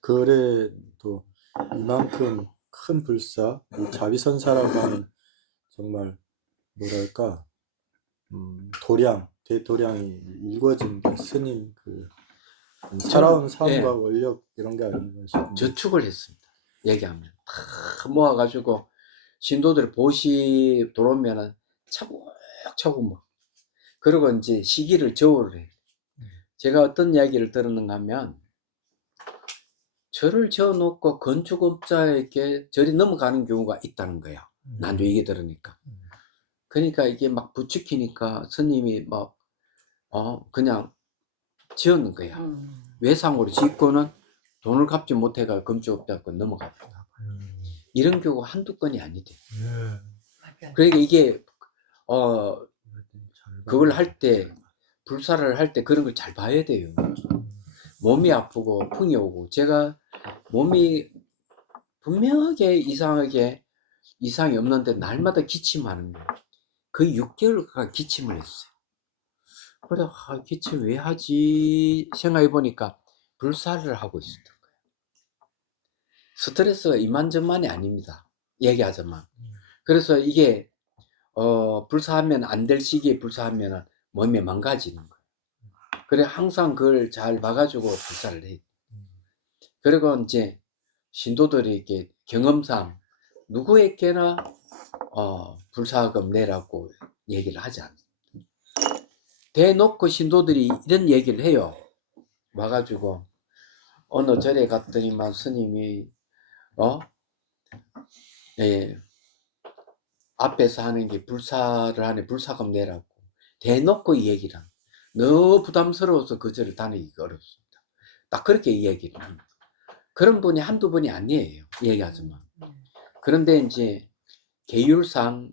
그래도 이만큼 큰 불사, 이 자비선사라고 하는 정말 뭐랄까 도량, 대도량이 일궈진 게 스님 그 살아온 저는, 예, 삶과 원력 이런 게 아닌 것이 저축을 했습니다. 얘기하면 다 모아가지고 신도들 보시 들어오면은 차곡차곡 뭐 그리고 이제 시기를 저울을 해. 제가 어떤 이야기를 들었는가 하면 절을 지어놓고 건축업자에게 절이 넘어가는 경우가 있다는 거야. 나도 얘기 들으니까. 그러니까 이게 막 부추기니까 스님이 막 그냥 지었는 거야. 외상으로 짓고는 돈을 갚지 못해가 건축업자고 넘어갔다. 이런 경우가 한두 건이 아니대. 그러니까 이게 그걸 할 때 불사를 할 때 그런 걸 잘 봐야 돼요. 몸이 아프고 풍이 오고 제가 몸이 분명하게 이상이 없는데 날마다 기침하는 거예요. 거의 6개월 가까이 기침을 했어요. 그래 기침 왜 하지 생각해 보니까 불사를 하고 있었던 거예요. 스트레스가 이만저만이 아닙니다. 얘기하자면. 그래서 이게 불사하면 안 될 시기에 불사하면 몸이 망가지는 거예요. 그래 항상 그걸 잘 봐가지고 불사를 해요. 그리고 이제 신도들이 이렇게 경험상 누구에게나 불사금 내라고 얘기를 하지 않습니다. 대놓고 신도들이 이런 얘기를 해요. 와가지고 어느 절에 갔더니만 스님이 예, 앞에서 하는 게 불사를 하네 불사금 내라고 대놓고 이 얘기를 합니다. 너무 부담스러워서 그 절을 다니기가 어렵습니다. 딱 그렇게 이 얘기를 합니다. 그런 분이 한두 분이 아니에요. 얘기하지만. 그런데 이제 계율상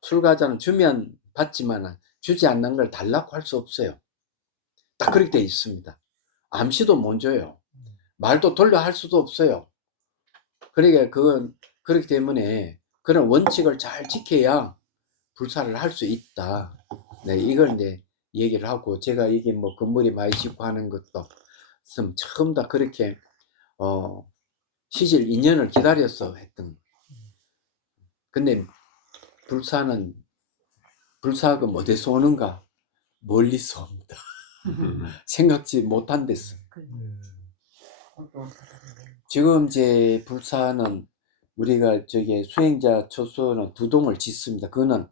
출가자는 주면 받지만 주지 않는 걸 달라고 할 수 없어요. 딱 그렇게 돼 있습니다. 암시도 못 줘요. 말도 돌려 할 수도 없어요. 그러니까 그건 그렇기 때문에 그런 원칙을 잘 지켜야 불사를 할 수 있다. 네, 이걸 이제 얘기를 하고 제가 이게 뭐 건물이 많이 짓고 하는 것도 처음 다 그렇게 시질 2년을 기다려서 했던. 근데 불사금 어디서 오는가? 멀리서 옵니다. 생각지 못한 데서. 지금 이제 불사는 우리가 저기 수행자 초소는 2동을 짓습니다. 그거는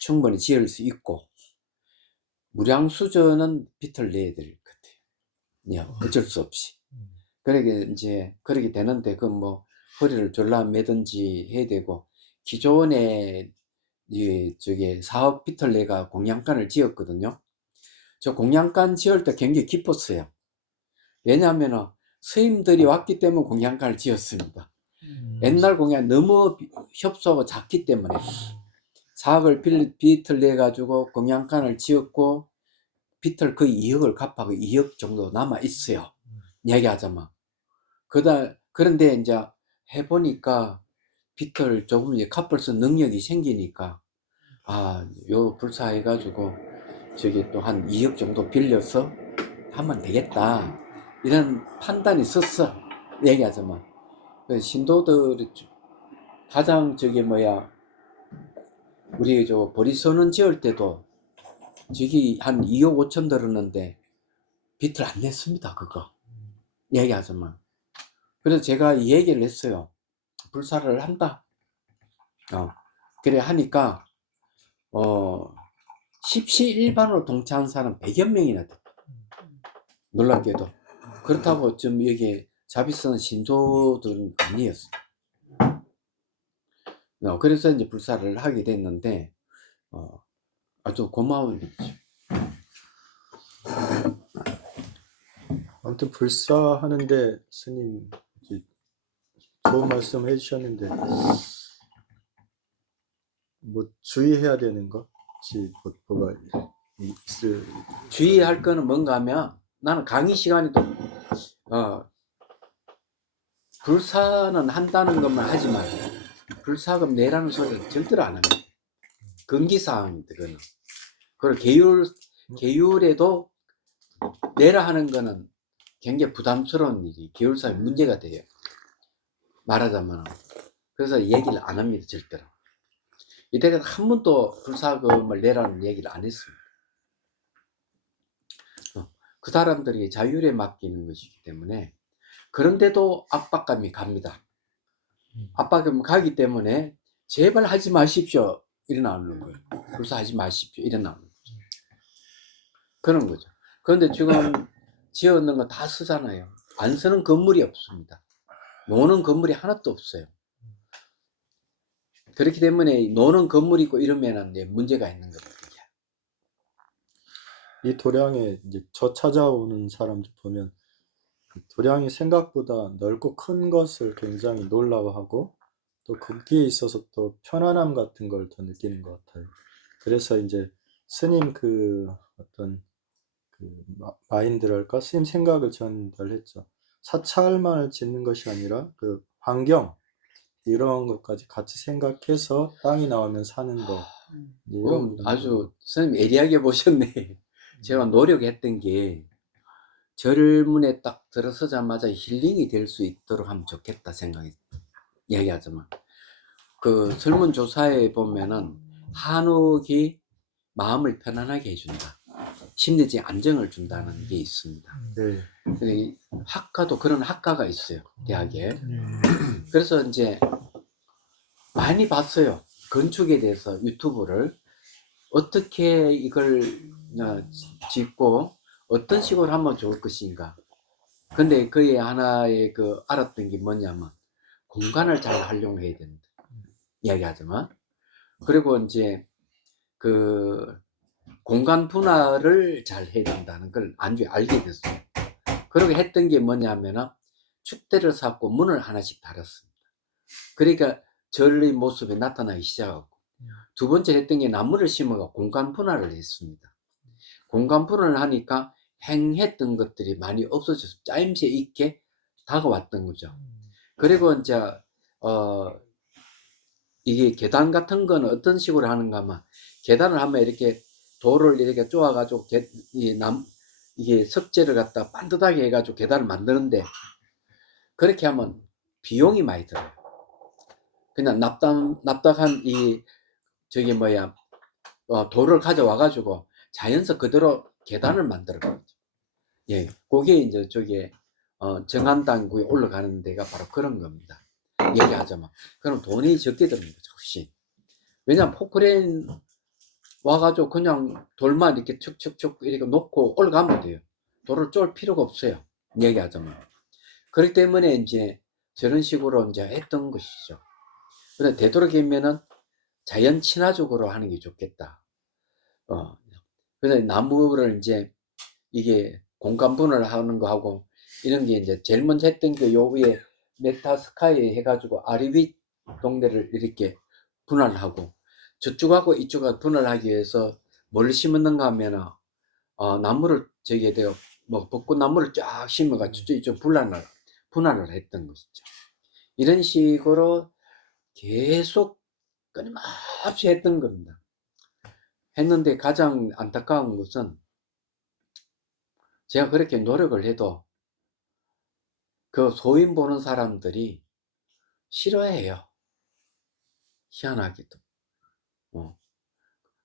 충분히 지을 수 있고 무량수저는 빚을 내야 될 것 같아요. 어쩔 수 없이. 그러게 이제 그렇게 되는데 그 뭐 허리를 졸라 매든지 해야 되고 기존에 저기 사업 빚을 내가 공양간을 지었거든요. 저 공양간 지을 때 굉장히 기뻤어요. 왜냐하면 스님들이 왔기 때문에 공양간을 지었습니다. 옛날 공양 너무 협소하고 작기 때문에 사업을 빚을 내 가지고 공양간을 지었고 빚을 거의 2억을 갚아고 2억 정도 남아 있어요. 얘기하자면. 그런데 이제 해보니까 빚을 조금 이제 갚을 수 능력이 생기니까 요 불사해가지고 저기 또 한 2억 정도 빌려서 하면 되겠다 이런 판단이 섰어. 얘기하자면 신도들이 가장 저기 우리 저 보리선언 지을 때도 저기 한 2억 5천 들었는데 빚을 안 냈습니다. 그거 얘기하자면. 그래서 제가 이 얘기를 했어요. 불사를 한다. 그래 하니까 십시일반으로 동참한 사람 100여 명이나 돼. 놀랍게도. 그렇다고 좀 여기 자비선 신도들은 아니었어. 그래서 이제 불사를 하게 됐는데 아주 고마운 일이죠. 아무튼 불사하는데 스님 좋은 말씀 해주셨는데 뭐 주의해야 되는 것이 뭐가 있을. 주의할 거는 뭔가 하면 나는 강의 시간에도 불사는 한다는 것만 하지 말고 불사금 내라는 소리는 절대로 안 합니다. 금기사항입니다. 그거는. 그리고 계율에도 내라 하는 거는 굉장히 부담스러운 일이 계율상에 문제가 돼요. 말하자면. 그래서 얘기를 안 합니다. 절대로. 이때가 한 번도 불사금을 내라는 얘기를 안 했습니다. 그 사람들이 자율에 맡기는 것이기 때문에 그런데도 압박감이 갑니다. 압박감이 가기 때문에 제발 하지 마십시오 일어나는 거예요. 그래서 하지 마십시오 일어나는 거죠. 그런 거죠. 그런데 지금 지어놓은 거 다 쓰잖아요. 안 쓰는 건물이 없습니다. 노는 건물이 하나도 없어요. 그렇기 때문에 노는 건물이 있고 이러면 문제가 있는 겁니다. 이 도량에 이제 저 찾아오는 사람들 보면 도량이 생각보다 넓고 큰 것을 굉장히 놀라워하고 또 거기에 있어서 또 편안함 같은 걸 더 느끼는 것 같아요. 그래서 이제 스님 그 어떤 그 마인드랄까 스님 생각을 전달했죠. 사찰만을 짓는 것이 아니라 그 환경 이런 것까지 같이 생각해서 땅이 나오면 사는 거 이런 아주 선생님 예리하게 보셨네. 제가 노력했던 게 절문에 딱 들어서자마자 힐링이 될 수 있도록 하면 좋겠다 생각이 이야기하지만 그 설문조사에 보면은 한옥이 마음을 편안하게 해준다. 심리적 안정을 준다는 게 있습니다. 네. 근데 학과도 그런 학과가 있어요. 대학에. 그래서 이제 많이 봤어요. 건축에 대해서 유튜브를 어떻게 이걸 짓고 어떤 식으로 하면 좋을 것인가. 근데 그의 하나의 그 알았던 게 뭐냐면 공간을 잘 활용해야 된다. 이야기하지만 그리고 이제 그 공간 분할을 잘 해야 된다는 걸 알게 됐어요. 그렇게 했던 게 뭐냐면은 축대를 쌓고 문을 하나씩 달았습니다. 그러니까 절의 모습이 나타나기 시작하고 두 번째 했던 게 나무를 심어가 공간 분할을 했습니다. 공간 분할을 하니까 행했던 것들이 많이 없어져서 짜임새 있게 다가왔던 거죠. 그리고 이제 이게 계단 같은 거는 어떤 식으로 하는가 하면 계단을 하면 이렇게 돌을 이렇게 쪼아가지고 이게 석재를 갖다 반듯하게 해가지고 계단을 만드는데 그렇게 하면 비용이 많이 들어요. 그냥 납작한 저기 돌을 가져와가지고 자연석 그대로 계단을 만들어요. 예, 그게 이제 정한당 구에 올라가는 데가 바로 그런 겁니다. 얘기하자면. 그럼 돈이 적게 드는 거죠, 훨씬. 왜냐면 포크레인 와가지고 그냥 돌만 이렇게 척척척 이렇게 놓고 올라가면 돼요. 돌을 쫄 필요가 없어요. 얘기하자면. 그렇기 때문에 이제 저런 식으로 이제 했던 것이죠. 근데 되도록이면은 자연 친화적으로 하는 게 좋겠다. 근데 나무를 이제 이게 공간 분할을 하는 거 하고 이런 게 이제 제일 먼저 했던 게 요 위에 메타스카이 해가지고 아리윗 동네를 이렇게 분할하고 저쪽하고 이쪽하고 분할하기 위해서 뭘 심었는가 하면은 나무를 저기에다가 벚꽃나무를 쫙 심어가지고 이쪽 분할을 했던 것이죠. 이런 식으로 계속 끊임없이 했던 겁니다. 했는데 가장 안타까운 것은 제가 그렇게 노력을 해도 그 소인 보는 사람들이 싫어해요. 희한하게도.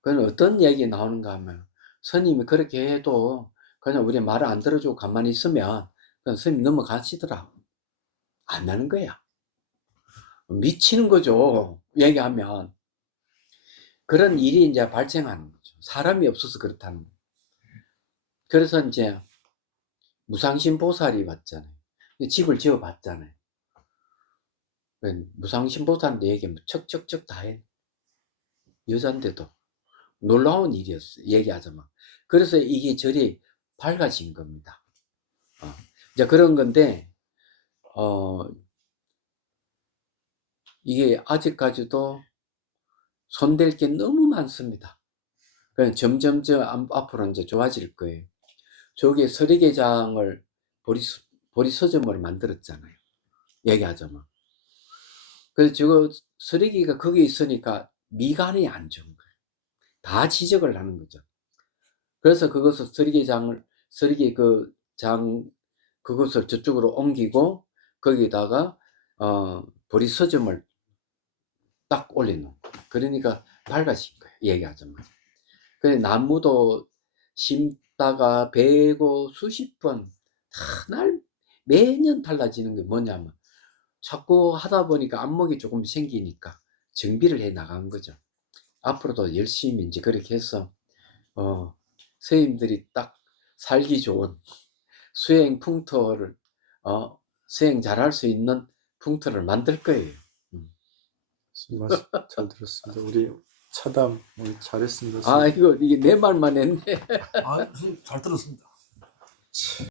그건 어떤 얘기 나오는가 하면 스님이 그렇게 해도 그냥 우리 말을 안 들어주고 가만히 있으면 그냥 스님 넘어가시더라고. 안 나는 거야. 미치는 거죠. 얘기하면. 그런 일이 이제 발생하는 거죠. 사람이 없어서 그렇다는 거예요. 그래서 이제 무상신 보살이 왔잖아요. 집을 지어 봤잖아요. 무상신 보살한테 얘기하면 척척척 다 해. 여잔데도. 놀라운 일이었어요. 얘기하자면. 그래서 이게 절이 밝아진 겁니다. 이제 그런 건데, 이게 아직까지도 손댈 게 너무 많습니다. 그냥 점점점 앞으로 이제 좋아질 거예요. 저기에 서리계장을 보리서점을 만들었잖아요. 얘기하자면. 그래서 저거 서리기가 거기 있으니까 미간이 안 좋은 거예요. 다 지적을 하는 거죠. 그래서 그것을 그것을 저쪽으로 옮기고 거기다가 보리서점을 딱 올리는. 그러니까 밝아진 거예요. 얘기하자면. 그래 나무도 걷다가 배고 수십 번 날 매년 달라지는 게 뭐냐면 자꾸 하다 보니까 안목이 조금 생기니까 정비를 해 나간 거죠. 앞으로도 열심히 이제 그렇게 해서 선생님들이 딱 살기 좋은 수행 풍토를 수행 잘할 수 있는 풍토를 만들 거예요. 말씀 잘 들었습니다. 우리 차담 오늘 잘했습니다. 아 이거 이게 내 말만 했네. 아, 선생님 잘 들었습니다.